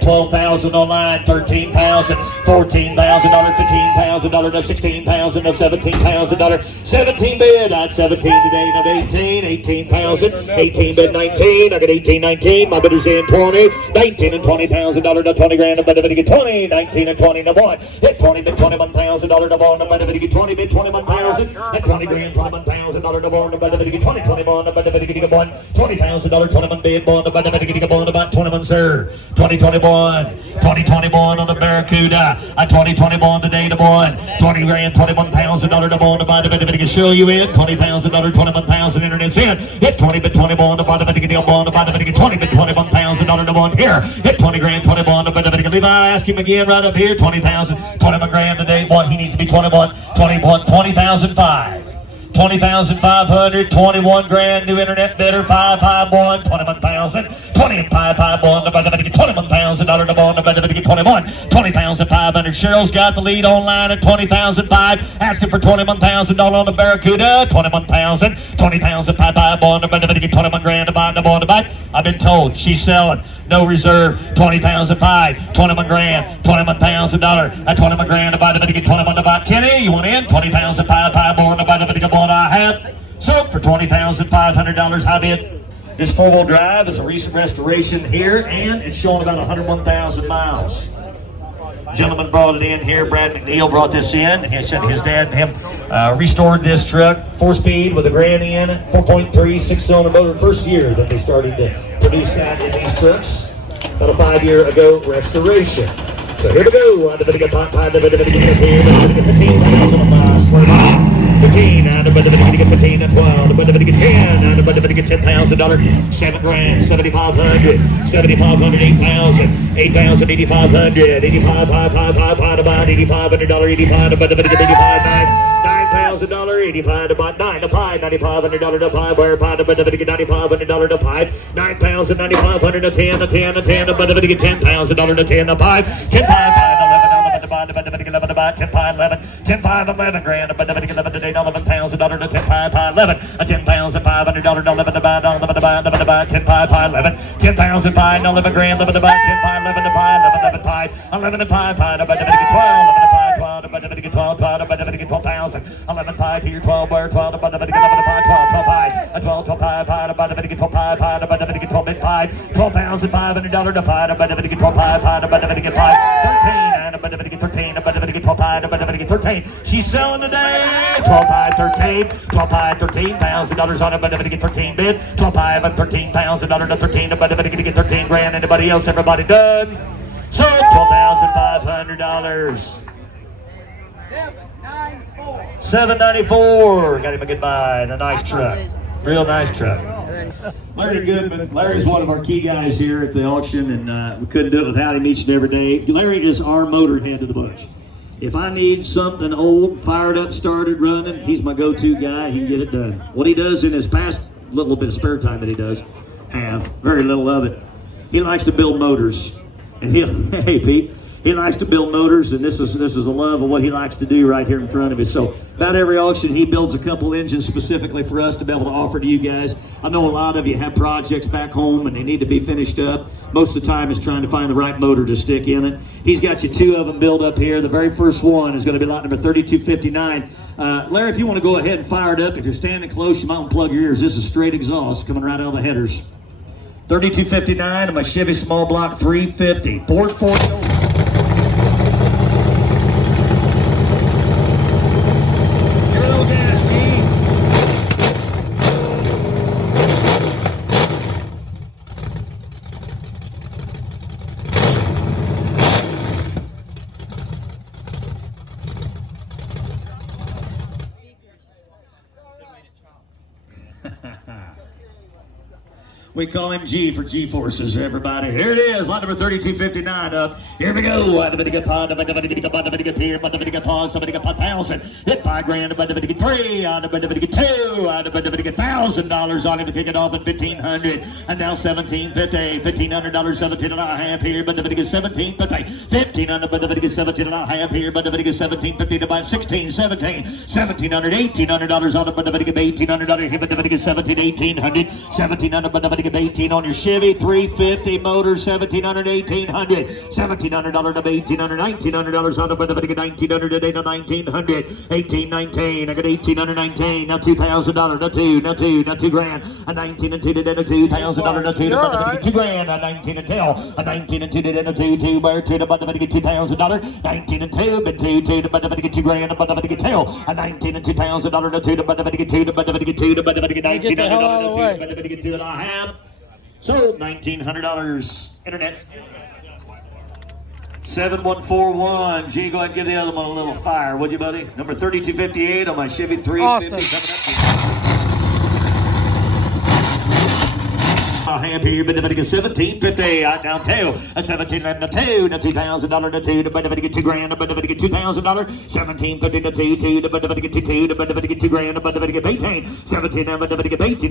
12,000 online. 13,000. $14,000. $15,000. $16,000. $17,000. 17 bid. I'd 17 today. Now 18. 18,000. 18 bid 19. I got 18, 19. My bidder's in 20. 19 and $20,000. To 20 grand. 20. 19 and 20. Number one. Hit 20 bid $21,000. Number one. 20 bid 21,000. And 20 grand. $21,000. $20,000 21 bid bond about 21 sir 2021 on the Barracuda a 2021 today to one 20 grand $21,000 to bond about the show you in $20,000 21,000 internet's in hit 20 bid 20 bond about the deal bond about the 20 bid $21,000 to one here hit 20 grand 20 bond about the Levi ask him again right up here 20,000 21 grand today one he needs to be 20,005 20,500, 21 grand, new internet bidder, 551, 21,000, 2551, $21,000 to bond, 21, 20,500. Cheryl's got the lead online at 20,005, asking for $21,000 on the Barracuda, 21,000, 20,500 bond, 21 grand to buy, I've been told she's selling. No reserve, 20,005, 21 grand, $21,000, at 21 grand to buy the 21 to buy. Kenny, you want in? 20,500 born to buy the one I have. So for $20,500, high bid. This 4-wheel drive is a recent restoration here, and it's showing about 101,000 miles. Gentleman brought it in here. Brad McNeil brought this in. He said his dad and him restored this truck, 4-speed with a Grand in it, 4.3, 6-cylinder motor. First year that they started to produce that in these trucks. About a 5-year ago restoration. So here we go. The 15,000 square mile. 15, and 15 and 12, 10, and $10,000, 7 grand, 7,500, 7,500, 8,000, 8,000, 8,500, 85, 5, 5, 5, 5, about $8,500, 85, about $9,000, 85, about 9 to 5, $9,500 to 5, where $5, about $9,500 to 5, 9,000, 9,500 to 10, to 10, to 10, about $10,000 to 10 to 5, 10, 5, 10, 5, 11, 10, 5, 11 grand, 11 today, $11,000 to 10, 5, 11, $10,500 to 11 to buy, 10, 5, 11, 10,005, 11 grand, 11 to buy, 10, 5, 11 to buy, 11 to 5, 11 to 5, 12, 11 to 5, 12, 11 to 12, 12,000, 11 to 5 here, 12, 12, 11 to 5, 12, 12, 12, 5, 12, 12, 5, 11 to 12, 5, 5, 11 to 12, 5, $12,500 to 5, 12, 5, 5, 11 to 12, 5, 5, 11 to 5, 13, 13, 12 high, number 13. She's selling today. 12 high, 13. 12 high, $13,000 on it, but nobody get 13 bid. 12 high, but $13,000 to 13, but nobody get 13 grand. Anybody else? Everybody done? Sold $12,500. $794. Got him a goodbye and a nice truck. Real nice truck. Larry Goodman. Larry's one of our key guys here at the auction, and we couldn't do it without him each and every day. Larry is our motorhead of the bunch. If I need something old, fired up, started, running, he's my go-to guy. He can get it done. What he does in his past little bit of spare time that he does have, very little of it, he likes to build motors. And hey Pete, he likes to build motors, and this is a love of what he likes to do right here in front of us. So about every auction, he builds a couple engines specifically for us to be able to offer to you guys. I know a lot of you have projects back home and they need to be finished up. Most of the time is trying to find the right motor to stick in it. He's got you two of them built up here. The very first one is going to be lot number 3259. Larry, if you want to go ahead and fire it up, if you're standing close, you might want to plug your ears. This is straight exhaust coming right out of the headers. 3259 on my Chevy small block 350. Port 40. We call him G for G-forces, everybody. Here it is, lot number 3259 up. Here we go. Somebody get pond, somebody get pier, somebody get pond, somebody get 1,000. Hit $5 grand, somebody get 3, somebody get 2, somebody get $1,000 on him to kick it off at 1,500. And now 1,750, $1,500, 17 and a half here, but somebody get 1,750. 1,500, but somebody get 17 and a half here, but somebody get 1,750 to buy 16, 17, $1,700, $1,800 on it, but somebody get $1,800 here, but somebody get 17, $1,800, $1,700, but somebody get 18 on your Chevy 350 motor, $1,700, $1,800, $1,700 to $1,800, $1,900 on the weather, but I get $1,900 today to $1,900, $1,819, I got $1,819, now $2,000, now $2 grand, a $19 and $2 today to $2,000, now $2 grand, a $19 and $2, a $19 and $2 today to $2, where $2 to but I get $2,000, $19 and $2, but $2 to but I get $2 grand, but I get $2, a $19 and $2,000 to $2 to but I get $2 to but I get $2 to but I get $1900 to $2 but I get $2 that I have. So $1,900 internet. 7141. G, go ahead and give the other one a little fire, would you, buddy? Number 3258 on my Chevy 350 coming up. I have here, but the get 1750 out down tail. A 17 and a 2, now $2,000 to 2, but the get $2 grand, but the get $2,000, 1750 to 2, but the get 2, but the get $2 grand, but the get 18, 17, but the get $1,800 to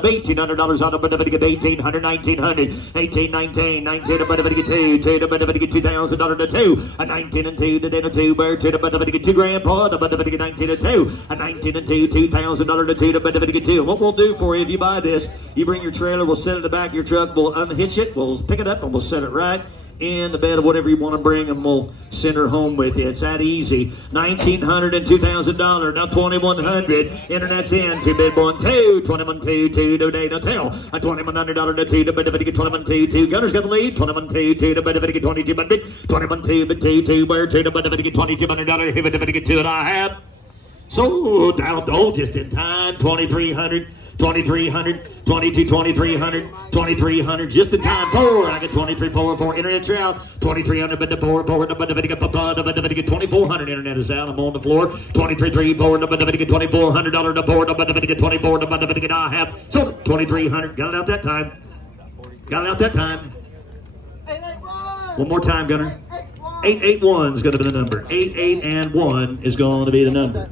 $1,800 on, but the get 1,800, 1,900, 18, 19, 19, but the get 2, but the get $2,000 to 2, a 19 and 2, then a 2, but the get $2 grand, but the get 19 and 2, a 19 and 2, $2,000 to 2, but the get 2. What we'll do for you if you buy this, you bring your trailer, we'll set it in the back of your truck, we'll unhitch it, we'll pick it up, and we'll set it right in the bed of whatever you want to bring, and we'll send her home with you. It's that easy. $1,900 and $2,000, now $2,100. Internet's in. 2 bid 1 2, 21 2 2 today. Now tell a $2,100 to 2 to bid get 21 2 2. Gunner's got the lead. 21 2 2 to bid get 2,200. 21 2 but 2 2 where 2 to bid get $2,200. Here bid get 2 and I have. So down just in time. 2,300. 2,300, 22, 2,300, 2,300, just in time. 4, I get 23, 4, internet out. 2,300, but the 4, but the get 2,400. Internet is out. I'm on the floor. 23, 3, 4, but the get $2,400 the board, but the get 24, but the get I have. So 2,300, got it out that time. Got it out that time. One more time, Gunner. 881 is going to be the number. 88 and 1 is going to be the number.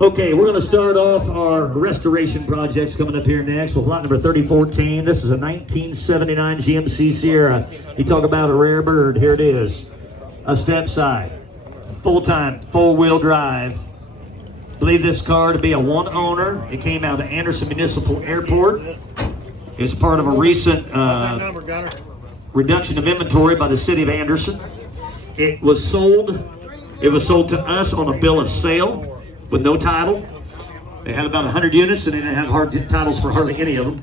Okay, we're going to start off our restoration projects coming up here next with lot number 3014. This is a 1979 GMC Sierra. You talk about a rare bird, here it is. A step side, full-time, four-wheel drive. Believe this car to be a one owner. It came out of the Anderson Municipal Airport. It's part of a recent reduction of inventory by the city of Anderson. It was sold to us on a bill of sale with no title. They had about 100 units and they didn't have hard titles for hardly any of them.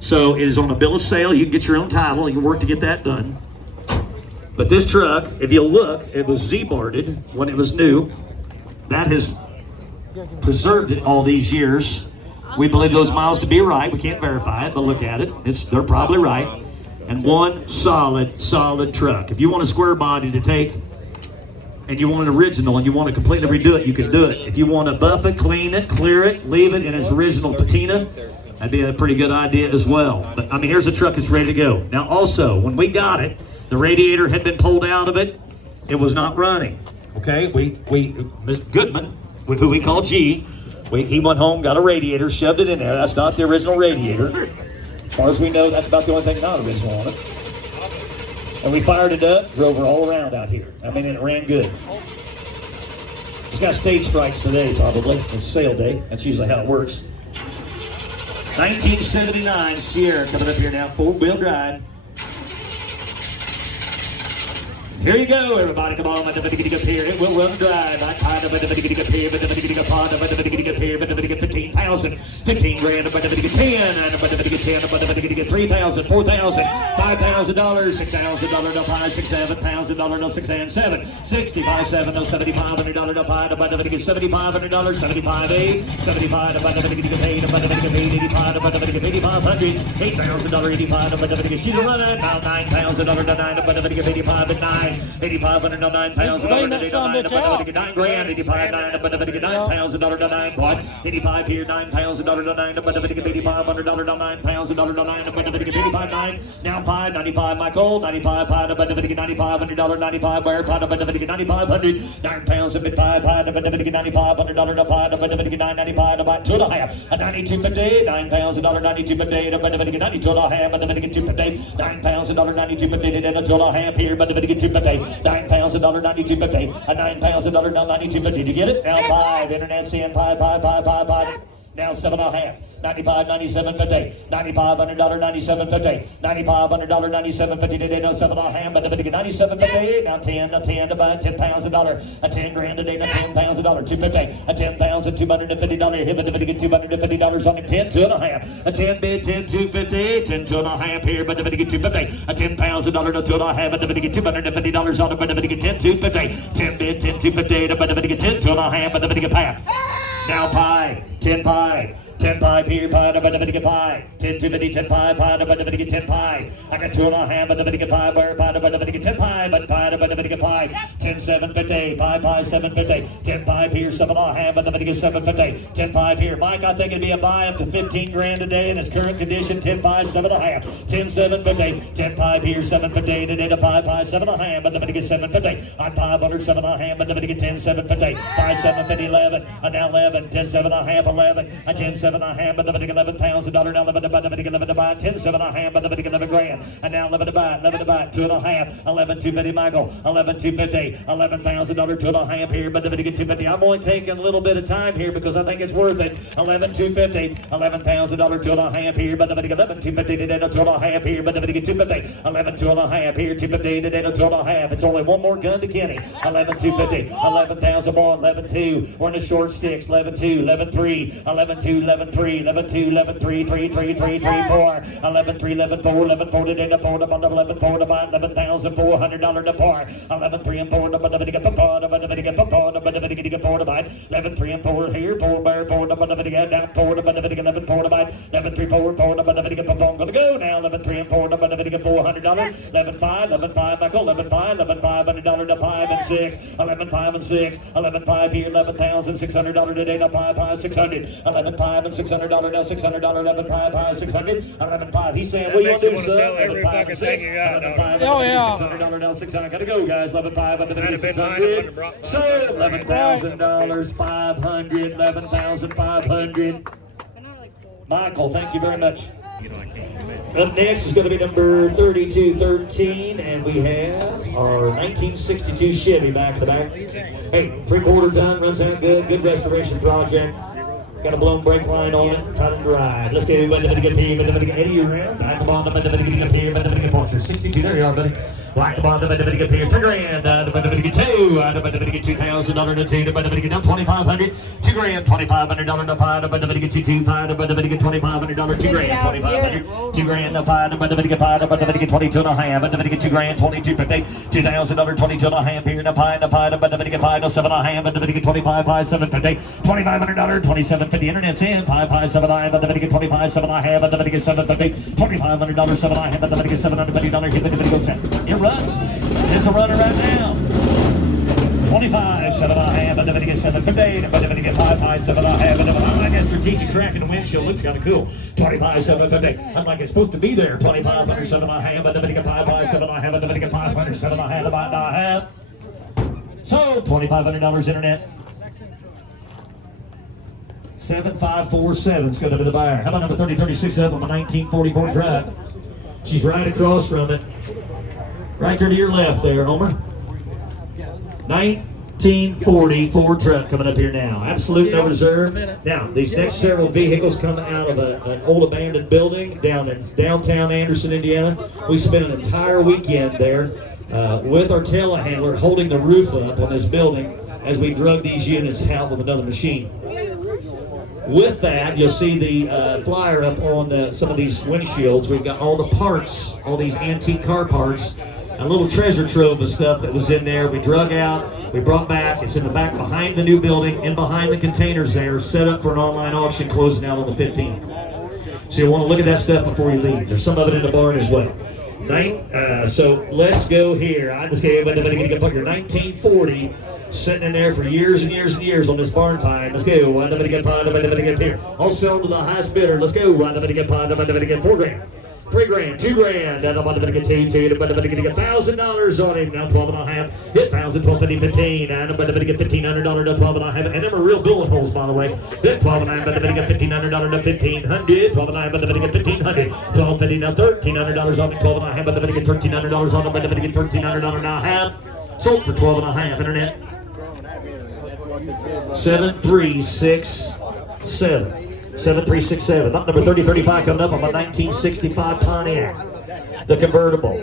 So it is on a bill of sale. You can get your own title. You can work to get that done. But this truck, if you look, it was Z-boarded when it was new. That has preserved it all these years. We believe those miles to be right. We can't verify it, but look at it. They're probably right. And one solid truck. If you want a square body to take and you want an original and you want to completely redo it, you can do it. If you want to buff it, clean it, clear it, leave it in its original patina, that'd be a pretty good idea as well. But I mean, here's a truck that's ready to go. Now also, when we got it, the radiator had been pulled out of it. It was not running. Okay, Ms. Goodman, who we call G, he went home, got a radiator, shoved it in there. That's not the original radiator. As far as we know, that's about the only thing not original on it. And we fired it up, drove her all around out here. I mean, it ran good. It's got stage frights today, probably. It's sale day. That's usually how it works. 1979 Sierra coming up here now, 4-wheel drive. Here you go, everybody. Come on, here. It will run dry. 15,000, 15 grand, 10, 10, 3,000, 4,000, $5,000, $6,000 no pie, $7,000 no 6 and 7, 65, 7 no $7,500 no pie, $7,500, 75, 8, 75, paid, 85, $8,500, $8,000, 85, she's a runner now, $9,000 to 9, 85 and 9. $8,500 to $9,000 9 grand, 85 9, $9,000 to 9 quad, 85 here, $9,000 to 9, $8,500 to $9,000 to 9, 85 9, now 5, 95 Michael, 95 pie, $9,500, 95 where pie, $9,500, 9,000 pie, $9,500 to pie, $995 to buy 2.5, a 92 per day, $9,000, 92 per day, $92.5, 2 per day, $9,000, 92 per day, and a $2.5 here, but the 2 per day, $9,000, 92 per day, a $9,000, 92 per day. Did you get it? Now 5, internet seeing pie. Now 7.5, 95, 97 per day, $9,500, 97 per day, $9,500, 97 per day, now 7.5, but the 97 per day, now 10 to buy $10,000, a 10 grand a day, now $10,000, 2 per day, a $10,250 hit, but the $250 on him, 10, 2.5, a 10 bid, 10, 250, 10, 2.5 here, but the 2 per day, a $10,000 to 2.5, but the $250 on him, but the 10, 2 per day, 10 bid, 10, 2 per day, but the 10, 2.5, but the pie. Now pie, 10 pie. 10 pie here, pie, but the pie. 10 to the 10 pie, but the 10 pie. I got 2.5, but the pie, where pie, but the 10 pie, but pie, but the pie. 10 750, pie 750. 10 pie here, 7.5, but the 750. 10 pie here, Mike. I think it'd be a buy up to 15 grand a day in its current condition. 10 pie, 7.5. 10 750. 10 pie here, 750. Today the pie 7.5, but the 750. On 500, 7.5, but the 10 750. Pie 750, 11. Now 11. 10 7.5, 11. A 10 7.5, but the $11,000 now 11 to buy 10 7.5, but the 11 grand, and now 11 to buy 2.5, 11 250 Michael, 11 250, $11,000 2.5 here, but the 250. I'm only taking a little bit of time here because I think it's worth it. 11 250, $11,000 2.5 here, but the 11 250 today no 2.5 here, but the 250, 11 2.5 here, 250 today no 2.5. It's only one more gun to Kenny. 11 250, 11,000 more, 11 2. We're in the short sticks. 11 2, 11 3, 11 2, 11 3, 11 2, 11 3, 3 3 3 3 4, 11 3, 11 4, 11 4 today to 4 to 11 4 to buy $11,400 to par, 11 3 and 4 to buy the 4 to buy 11 3 and 4 here, 4 bar 4 to buy down 4 to buy 11 4 to buy 11 3 4 4 to buy I'm gonna go now 11 3 and 4 to buy $400, 11 5, 11 5 Michael, 11 5, $11,500 to 5 and 6, 11 5 and 6, 11 5 here, $11,600 today to 5 600, 11 5 and $600 now $600, 11 5 600, 11 5. He's saying, what you want to do, son? 11 5 and 6, 11 5 $600 now 600. Gotta go, guys. 11 5 under the 600. So $11,000, 500, 11,500. Michael, thank you very much. Up next is going to be number 3213, and we have our 1962 Chevy back in the back. Hey, 3/4 ton, runs out good. Good restoration project. It's got a blown brake line on it, tight and dry. Let's go. Eddie around. Come on, 62. There you are, buddy. Whack them on the Benedict here. 2 grand. The Benedict 2. The Benedict $2,000 to 2. The Benedict down 2,500. 2 grand. $2,500 to 5. The Benedict 2 5. The Benedict $2,500. 2 grand. 2,500. 2 grand to 5. The Benedict 5. The Benedict 22 and a half. The Benedict 2 grand. 2250. $2,000. 22 and a half here. The 5. The 5. The Benedict 5 to 7 and a half. The Benedict 25 5 750. $2,500. 2750. Internet's in. 5 5 7 9. The Benedict 25 7 and a half. The Benedict 750. $2,500. 7 and a half. The Benedict $750. Hit the Benedict set. It runs. It's a runner right now. 25, 7 and a half, and then get 750, but then get 5 high, 7 and a half, and then I like that strategic crack in the windshield. Looks kind of cool. 25, 750. I'm like it's supposed to be there. 2500, 7 and a half, but then get 5 high, 7 and a half, and then get 500, 7 and a half, about a half. So $2,500 internet. 7547 is going to be the buyer. How about number 3036 up on the 1944 drive? She's right across from it. Right there to your left there, Homer. 1940 Ford truck coming up here now. Absolute no reserve. Now, these next several vehicles come out of an old abandoned building down in downtown Anderson, Indiana. We spent an entire weekend there with our telehandler holding the roof up on this building as we drug these units out with another machine. With that, you'll see the flyer up on some of these windshields. We've got all the parts, all these antique car parts, a little treasure trove of stuff that was in there. We drug out, we brought back. It's in the back behind the new building and behind the containers there, set up for an online auction closing out on the 15th. So you want to look at that stuff before you leave. There's some of it in the barn as well. So let's go here. I just gave everybody to put your 1940 sitting in there for years and years and years on this barn time. Let's go. Get here. I'll sell to the highest bidder. Let's go. Get 4 grand. 3 grand, 2 grand, and I'm going to get $1,000 on him. Now 12 and a half, hit 1,000, 12, 50, 15, and I'm going to get $1,500 to 12 and a half, and them are real bullet holes, by the way. Hit 12 and a half, I'm going to get $1,500 to 1,500, 12 and a half, I'm going to get $1,500, 12, 50, now $1,300 on him, 12 and a half, I'm going to get $1,300 on him, I'm going to get $1,300 and a half. Sold for 12 and a half, internet. 7367. 7367. Not number 3035 coming up on my 1965 Pontiac. The convertible.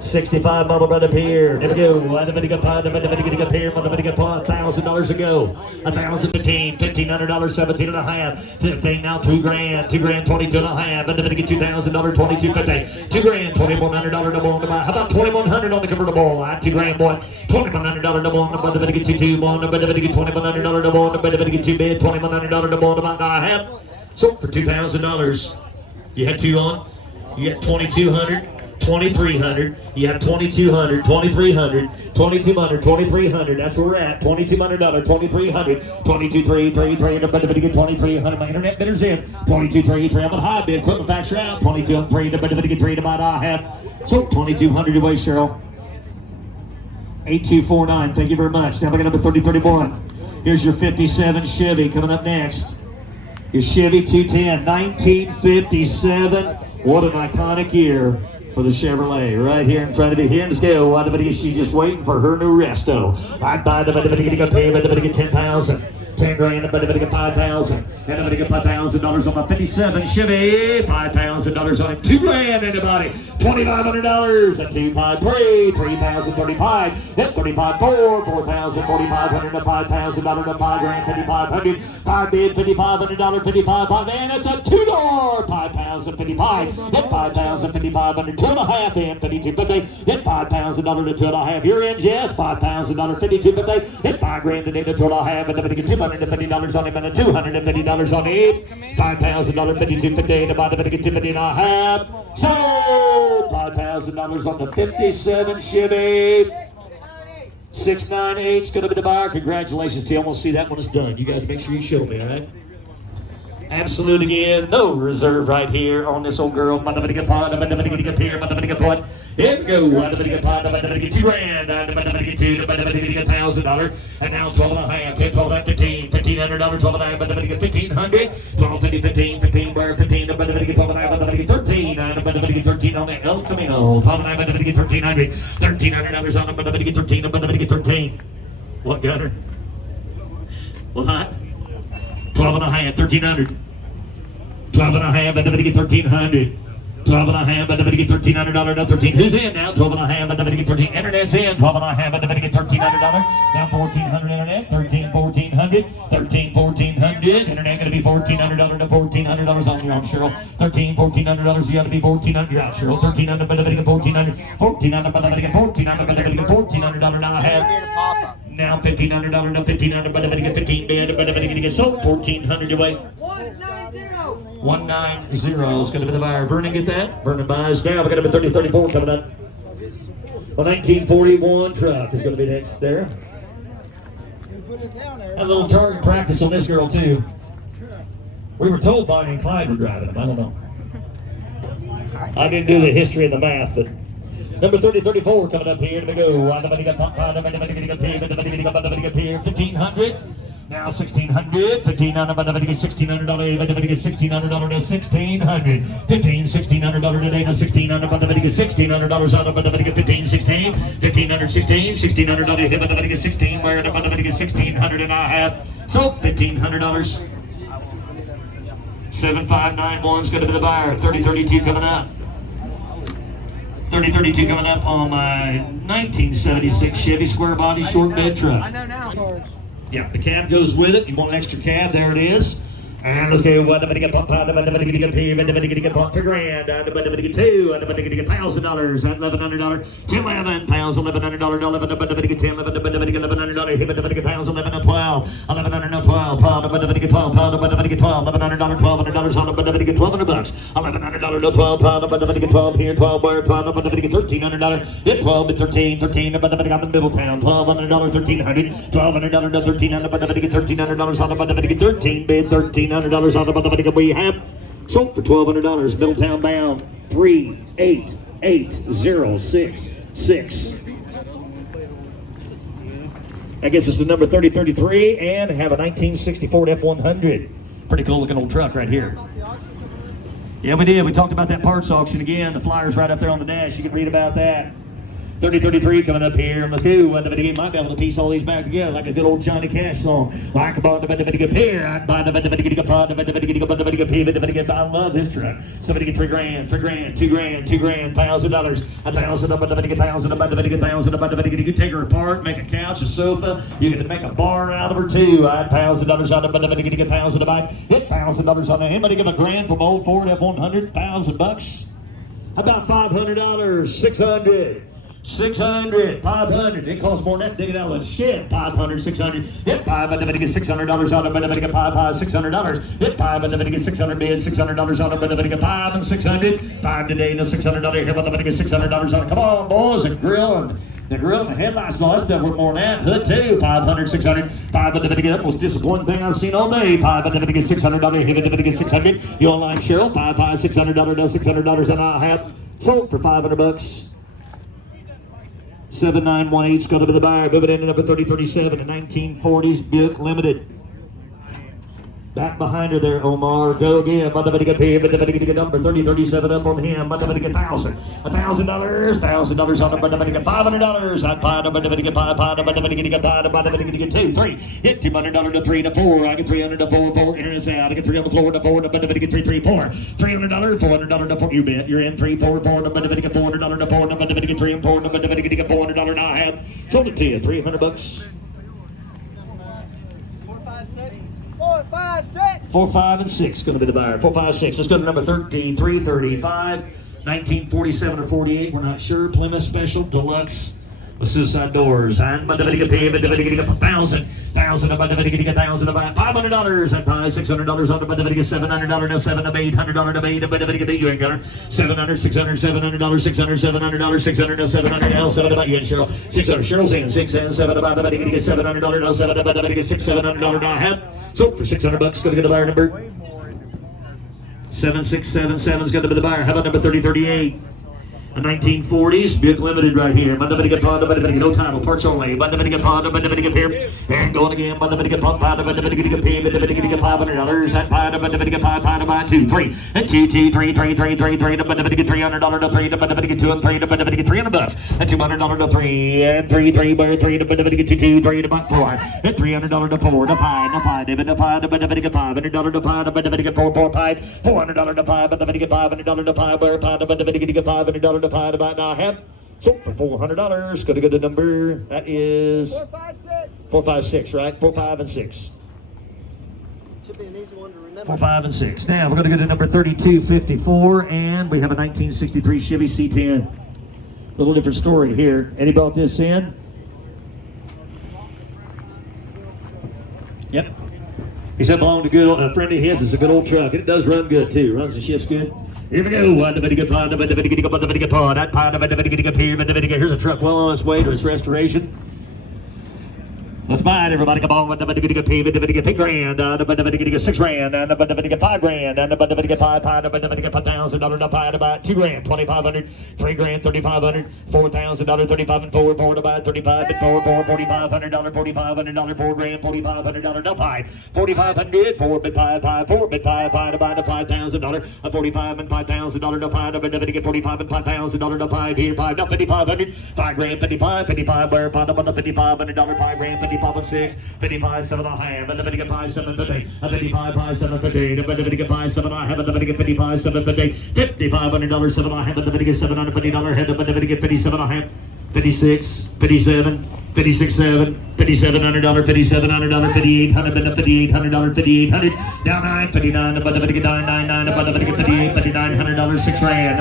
65 model right up here. There we go. $1,000 ago. 1,015, $1,500, 17 and a half. 15 now, 2 grand. 2 grand, 22 and a half. $2,000, 22.50. 2 grand, $2,100 double on the buy. How about 2,100 on the convertible? 2 grand, boy. $2,100 double on the buy. $2,100 double on the buy. $2 bid. $2,100 double on the buy. Half. Sold for $2,000. You had 2 on. You got 2,200. 2,300, you have 2,200, 2,300, 2,200, 2,300, that's where we're at, $2,200, 2,300, 22,333, I'm going to get 2,300, my internet bidder's in, 22,333, I'm on high bid, equipment factor out, 22,300, I'm going to get 3 to buy I have, so 2,200 away, Cheryl, 8249, thank you very much, now we got number 3031, here's your 57 Chevy coming up next, your Chevy 210, 1957, what an iconic year for the Chevrolet, right here in front of you. Here, let's go. She's just waiting for her new resto. I'd buy the get 10,000. 10 grand, and get 5,000. And I'm get $5,000 on my 57 Chevy. $5,000 on it. 2 grand, anybody. $2,500. And 2, 5, 3. 3,035. Hit 35, 4. 4,000, 4,500 to $5,000 to 5 grand, 5,500. 5 bid, $5,500, 55, 5, and it's a 2-door. 5,055. Hit 5,000, 5,500. 2.5 in, 52.50. Hit $5,000 to 2.5. You're in, Jess. $5,000, 52.50. Hit 5 grand and into 2.5. And then get $250 on him and $250 on him. $5,000, 52.50. About to get $250.5. So $5,000 on the 57 Chevy. 698 is going to be the buyer. Congratulations to you. I'm going to see that when it's done. You guys make sure you show me, all right? Absolute again. No reserve right here on this old girl. Here we go. Get 2 grand. Get $1,000. And now 12 and a half. 10, 12 and 15. $1,500. 12 and a half. Get 1,500. 12, 50, 15. 15, where 15. Get 12 and a half. Get 13. Get 13 on the El Camino. 12 and a half. Get 1,300. $1,300 on them. Get 13. Get 13. What, Gunner? What? 12 and a half, 1,300. 12 and a half, I'm going to get 1,300. 12 and a half, but the get $1,300, now 13. Who's in now? 12 and a half, but the get 13. Internet's in. 12 and a half, but the get $1,300. Now 1,400 internet, 13, 1,400, 13, 1,400. Internet gonna be $1,400 to $1,400 on you, I'm Cheryl. 13, $1,400. You gotta be 1,400. You're out, Cheryl. 1,300, but the get 1,400. 1,400, but the get 1,400, but the get $1,400. Now I have. Now $1,500 to $1,500, but the get 15 bid, but the get sold. 1,400 away. 190 is going to be the buyer. Vernon, get that? Vernon buys now. We're going to be 3034 coming up. A 1941 truck is going to be next there. A little target practice on this girl, too. We were told Bonnie and Clyde were driving them. I don't know. I didn't do the history and the math, but number 3034 coming up here. To go. 1,500. Now 1,600, 1,500, but the get $1,600, but the get $1,600 to 1,600, 15, $1,600 today to 1,600, but the get $1,600 out of, but the get 15, 16, 1,500, 16, $1,600 hit, but the get 16, where the get 1,600 and I have, so $1,500. 7591 is going to be the buyer. 3032 coming up. 3032 coming up on my 1976 Chevy square body short bed truck. I know now. Yeah, the cab goes with it. You want an extra cab? There it is. And let's go. What get pop? What get pop for grand? What get two? What get $1,000? $1,100. $10, $11, pounds. $1,100. $11. What get $10? $11. What get $1,100. Hit. What get $1,000. $11. $12. $1,100. $12. Pound. What get $12? Pound. What get $12? $1,100. $1,200. On what get $1,200. $1,100 to $12. Pound. What get $12 here? $12 where? Pound. What get $1,300. Hit 12 to 13. 13. What get I'm in Middletown. $1,200. $1,300. $1,200 to $1,300. What get $1,300. On what get 13 bid 13. $1,300 on the bottom we have sold for $1,200. Middletown bound 388,066. I guess it's the number 3033 and have a 1964 F100. Pretty cool looking old truck right here. Yeah, we did. We talked about that parts auction again. The flyer's right up there on the dash. You can read about that. 3033 coming up here. Let's go. Might be able to piece all these back together like a good old Johnny Cash song. I love this truck. Somebody get $3,000, $3,000, $2,000, $2,000, $1,000, $1,000. You can take her apart, make a couch, a sofa. You can make a bar out of her too. $1,000 on the $1,000 to buy. Hit $1,000 on there. Anybody give a grand from old Ford F100? $1,000. How about $500? 600. 600, 500. It costs more than that to dig it out of the shit. 500, 600. Hit 5, but then get $600 out of it. But then get $600. Hit 5, but then get 600 bid. $600 out of it. But then get 5 and 600. 5 today, no $600 here. But then get $600 out of it. Come on, boys, the grill and the headlights and all that stuff worth more than that. Hood too. 500, 600. 5, but then get that most disappointing thing I've seen all day. 5, but then get $600 here. But then get 600. You online, Cheryl? 5, $600. No $600, and I have sold for $500. 7918's going to be the buyer. Move it in up at 3037, a 1940s Buick Limited. Back behind her there, Omar. Go again. But the get paid, but the get number 3037 up on him. But the get $1,000. $1,000 on the but the get $500. I find a but the get $500. But the get $500. But the get 2, 3. Hit $200 to 3 to 4. I get $300 to 4. 4 enters out. I get 3 on the floor to 4. But the get 3, 3, 4. $300, $400 to 4. You bet. You're in 3, 4, 4. But the get $400 to 4. But the get 3 and 4. But the get $400. Now I have sold it to you. $300. 4, 5, and 6 going to be the buyer. 4, 5, 6. Let's go to number 3335. 1947 or 48. We're not sure. Plymouth Special Deluxe with suicide doors. And but the get paid. But the get $1,000. But the get $1,000. About $500. And $600 on the but the get $700. No $7 to $800 to $8. But the get you ain't got her. $700, $600, $700, $600, $700, $600, no $700. Now $7 about you and Cheryl. $600. Cheryl's in 6 and 7 about the get $700. No $7 about the get $700. Now I have. So for $600, going to get the buyer number 7677 is going to be the buyer. How about number 3038? A 1940s Buick Limited right here. No title, parts only. Here. And going again. $500. That $500. 2, 3. And 2, 2, 3, 3, 3, 3, 3. $300 to 3. $2 and 3. $300. And $200 to 3. And 3, 3, 3, 2, 2, 3 to 4. And $300 to 4. To 5. To 5. David to 5. $500 to 5. $4, 4, 5. $400 to 5. $500 to 5. $500 to 5 about now have sold for $400. Gonna go to number that is 4, 5, 6, right? 4, 5, and 6. Should be an easy one to remember. 4, 5, and 6. Now we're gonna go to number 3254, and we have a 1963 Chevy C10. A little different story here. Eddie brought this in. Yep. He said belonged to a friend of his. It's a good old truck, and it does run good too. Runs the shifts good. Here we go. Here's a truck well on its way to its restoration. Let's buy it, everybody. Come on. $8 grand, $6 grand, $5 grand, $5,000 to buy about $2 grand, $2,500, $3 grand, $3,500, $4,000, $35 and 4, 4 to buy $35 and 4, $4,500, $4,500, $4 grand, $4,500 to buy $4,500, 4 bid 5, 5, 4 bid 5, 5 to buy the $5,000, a $45 and $5,000 to buy $45 and $5,000 to buy here, 5 now $5,500, $5 grand, 55, 55 where $5,500, $5 grand, 55 and 6, 55, 7 and a half, and the 5, 7 per day, a 55, 5, 7 per day, the 5, 7 and a half, and the 55, 7 per day, $5,500, 7 and a half, and the $750 head, and the 57 and a half, 56, 57, 56, 7, $5,700, $5,700, $5,800, $5,800, $5,800, down 9, 59, about the 59, 99, about the 58, $5,900, $6 grand,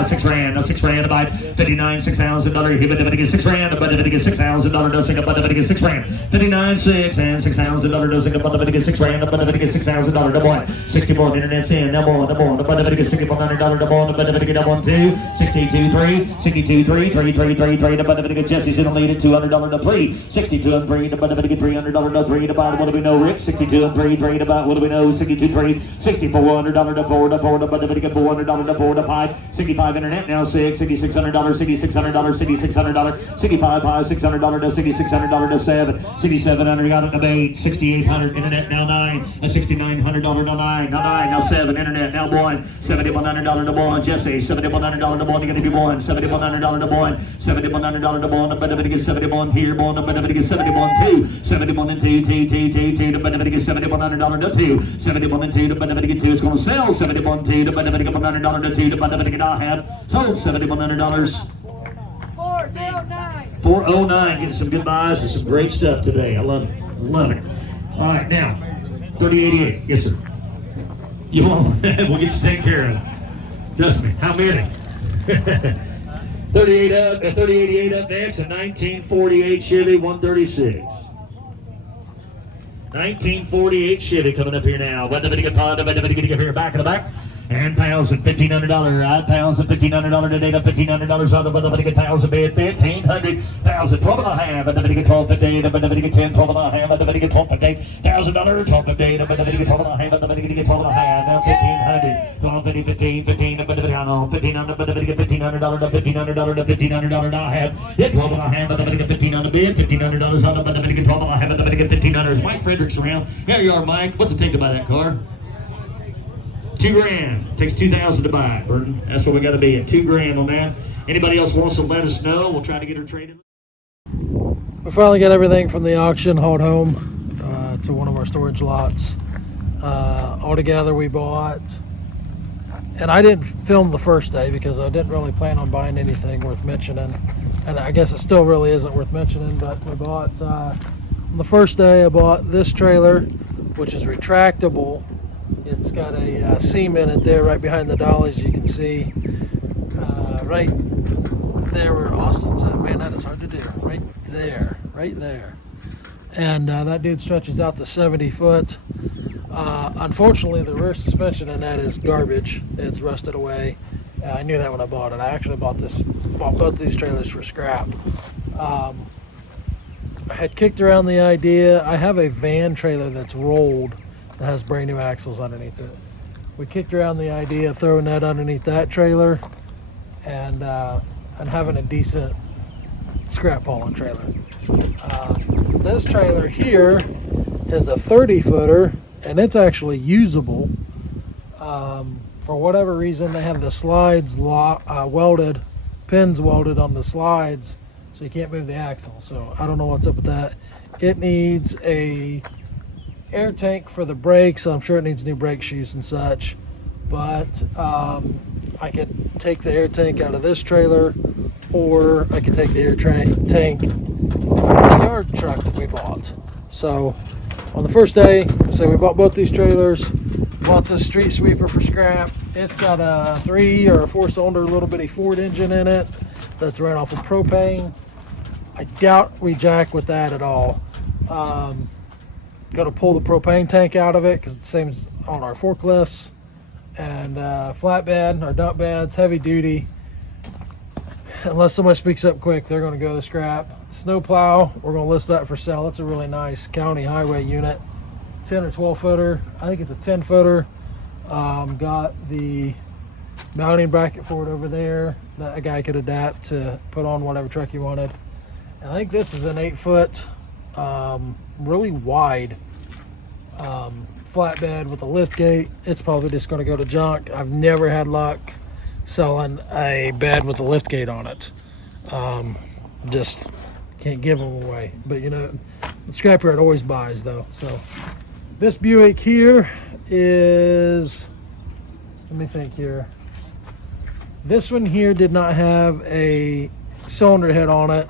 $6 grand, about 59, $6,000, here, but the 6 grand, about the $6,000, dosing about the 6 grand, 59, 6, and $6,000, dosing about the 6 grand, about the $6,000, double one, 61, internet's in, double one, about the $6,400, double one, about the 1, 2, 62, 3, 62, 3, 3, 3, 3, 3, about the Jesse's in the lead at $200 to 3, 62 and 3, about the $300 to 3, about what do we know, Rick? 62 and 3, 3, about what do we know, 62, 3, $6,400 to 4, to 4, about the $400 to 4 to 5, 65 internet now 6, $6,600, $6,600, $6,600, 65, 5, $600 to $6,600 to 7, 6,700 got it to 8, 6,800 internet now 9, a $6,900 to 9, now 7 internet now 1, $7,100 to 1, Jesse, $7,100 to 1, you're gonna be 1, $7,100 to 1, $7,100 to 1, but the 71 here, but the 71 2, 71 and 2, 2, 2, 2, 2, but the $7,100 to 2, 71 and 2, but the 2 is gonna sell 71 2, but the $100 to 2, but the I have sold $7,100. 409, getting some good buys and some great stuff today. I love it. Love it. All right, now, 3088. Yes, sir. You want we'll get you taken care of. Trust me. How many? 3088 up next, a 1948 Chevy 136. 1948 Chevy coming up here now. What the video pod, here, back in the back. And $1,500, right? $1,500 today to $1,500 on the $1,000 bid, $1,500, $1,000, 12 and a half, and the video 12 today, the video 10, 12 and a half, and the video 12 today, $1,000, 12 today, the video 12 and a half, and the video 12 and a half, now $1,500, 12, 15, 15, 15, but the video $1,500, but the video $1,500 to $1,500 to $1,500 I have, yeah, 12 and a half, and the video $1,500 bid, $1,500 on the video 12 and a half, and the video $1,500. Is Mike Fredericks around? Here you are, Mike. What's it take to buy that car? $2 grand. Takes $2,000 to buy it, Burton. That's what we got to be at. $2 grand on that. Anybody else wants to let us know? We'll try to get her traded. We finally got everything from the auction hauled home to one of our storage lots. Altogether, we bought, and I didn't film the first day because I didn't really plan on buying anything worth mentioning, and I guess it still really isn't worth mentioning. But we bought on the first day. I bought this trailer, which is retractable. It's got a seam in it there right behind the dollies. You can see right there where Austin's at. Man, that is hard to do. Right there. And that dude stretches out to 70 foot. Unfortunately, the rear suspension in that is garbage. It's rusted away. I knew that when I bought it. I actually bought both these trailers for scrap. I had kicked around the idea. I have a van trailer that's rolled that has brand new axles underneath it. We kicked around the idea of throwing that underneath that trailer, and I and having a decent scrap hauling trailer. This trailer here is a 30-footer, and it's actually usable. For whatever reason, they have the slides welded, pins welded on the slides, so you can't move the axle. So I don't know what's up with that. It needs a air tank for the brakes. I'm sure it needs new brake shoes and such, but I could take the air tank out of this trailer, or I could take the air tank out of the yard truck that we bought. So on the first day, so we bought both these trailers, bought this street sweeper for scrap. It's got a 3 or 4 cylinder little bitty Ford engine in it that's ran off of propane. I doubt we jack with that at all. Got to pull the propane tank out of it because it's the same on our forklifts and flatbed, our dump beds, heavy duty. Unless somebody speaks up quick, they're going to go to scrap. Snow plow, we're going to list that for sale. It's a really nice county highway unit, 10 or 12 footer. I think it's a 10 footer. Got the mounting bracket for it over there that a guy could adapt to put on whatever truck he wanted. And I think this is an 8-foot, really wide flatbed with a lift gate. It's probably just going to go to junk. I've never had luck selling a bed with a lift gate on it. Just can't give them away. But you know, the scrapyard always buys though. So this Buick here is, let me think here. This one here did not have a cylinder head on it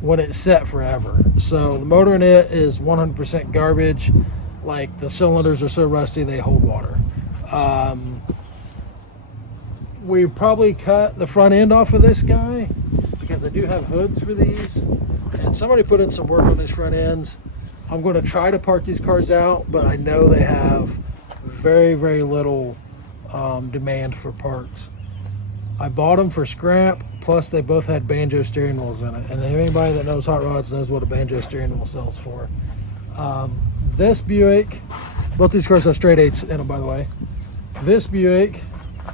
when it set forever. So the motor in it is 100% garbage. Like, the cylinders are so rusty they hold water. We probably cut the front end off of this guy because I do have hoods for these, and somebody put in some work on these front ends. I'm going to try to park these cars out, but I know they have very, very little demand for parts. I bought them for scrap, plus they both had banjo steering wheels in it, and anybody that knows hot rods knows what a banjo steering wheel sells for. This Buick, both these cars have straight 8s in them, by the way. This Buick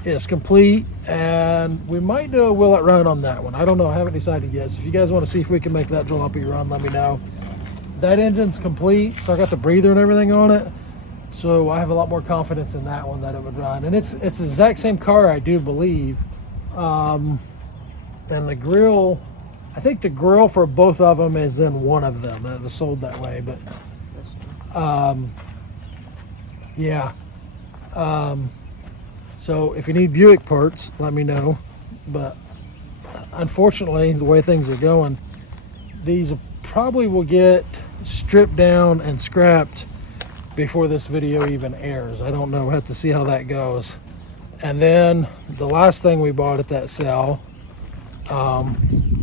is complete, and we might do a will it run on that one. I don't know, I haven't decided yet. So if you guys want to see if we can make that jalopy run, let me know. That engine's complete, so I got the breather and everything on it, so I have a lot more confidence in that one that it would run. And it's the exact same car, I do believe. And the grill, I think the grill for both of them is in one of them. It was sold that way, but yeah. So if you need Buick parts, let me know. But unfortunately, the way things are going, these probably will get stripped down and scrapped before this video even airs. I don't know, we'll have to see how that goes. And then the last thing we bought at that sale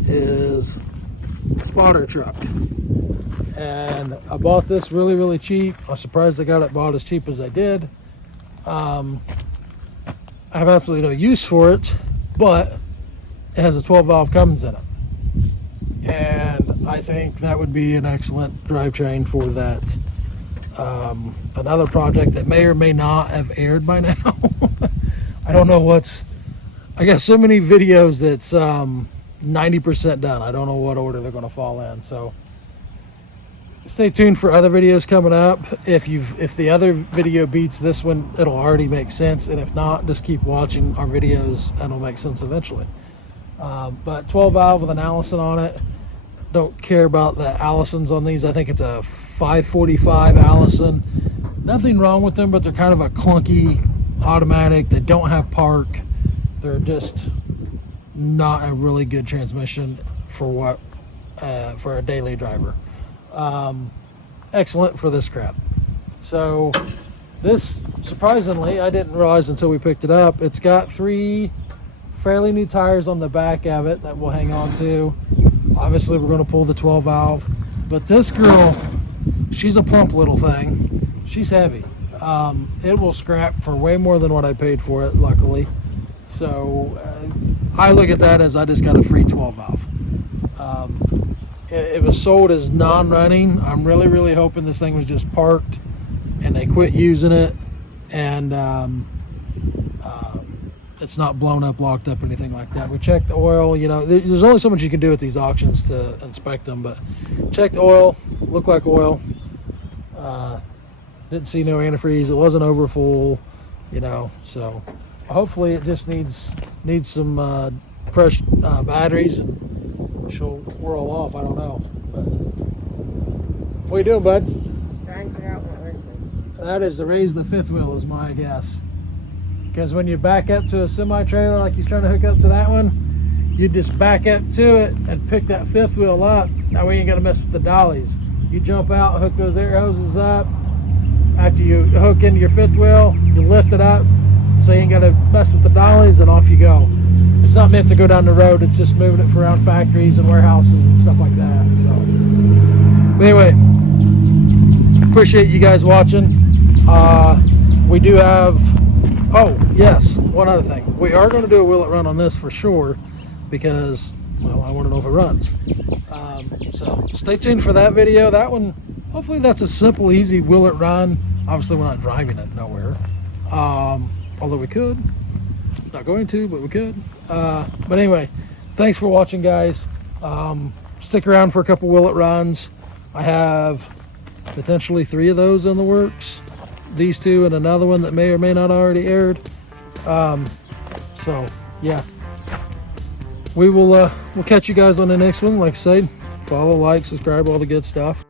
is a spotter truck. And I bought this really, really cheap. I was surprised I got it bought as cheap as I did. I have absolutely no use for it, but it has a 12-valve Cummins in it. And I think that would be an excellent drivetrain for that. Another project that may or may not have aired by now. I don't know I got so many videos that's 90% done. I don't know what order they're going to fall in. So stay tuned for other videos coming up. If the other video beats this one, it'll already make sense. And if not, just keep watching our videos and it'll make sense eventually. But 12 valve with an Allison on it. Don't care about the Allisons on these. I think it's a 545 Allison. Nothing wrong with them, but they're kind of a clunky automatic. They don't have park. They're just not a really good transmission for a daily driver. Excellent for this crap. So this, surprisingly, I didn't realize until we picked it up, it's got 3 fairly new tires on the back of it that we'll hang on to. Obviously we're going to pull the 12 valve, but this girl, she's a plump little thing. She's heavy. It will scrap for way more than what I paid for it, luckily. So I look at that as I just got a free 12 valve. It was sold as non-running. I'm really, really hoping this thing was just parked and they quit using it and it's not blown up, locked up, anything like that. We checked the oil. You know, there's only so much you can do at these auctions to inspect them, but checked the oil, looked like oil. Didn't see no antifreeze. It wasn't over full, you know, so hopefully it just needs some fresh batteries and she'll whirl off. I don't know. But what are you doing, bud? Trying to figure out what this is. That is to raise the fifth wheel is my guess. Because when you back up to a semi-trailer like he's trying to hook up to that one, you just back up to it and pick that fifth wheel up. That way you ain't got to mess with the dollies. You jump out, hook those air hoses up. After you hook into your fifth wheel, you lift it up so you ain't got to mess with the dollies, and off you go. It's not meant to go down the road. It's just moving it for around factories and warehouses and stuff like that. So, but anyway, appreciate you guys watching. We do have, oh yes, one other thing. We are going to do a will it run on this for sure, because, well, I want to know if it runs. So stay tuned for that video. That one, hopefully that's a simple, easy will it run. Obviously we're not driving it nowhere. Although we could. Not going to, but we could. But anyway, thanks for watching, guys. Stick around for a couple will it runs. I have potentially 3 of those in the works. These 2 and another one that may or may not already aired. So yeah, we'll catch you guys on the next one. Like I said, follow, like, subscribe, all the good stuff.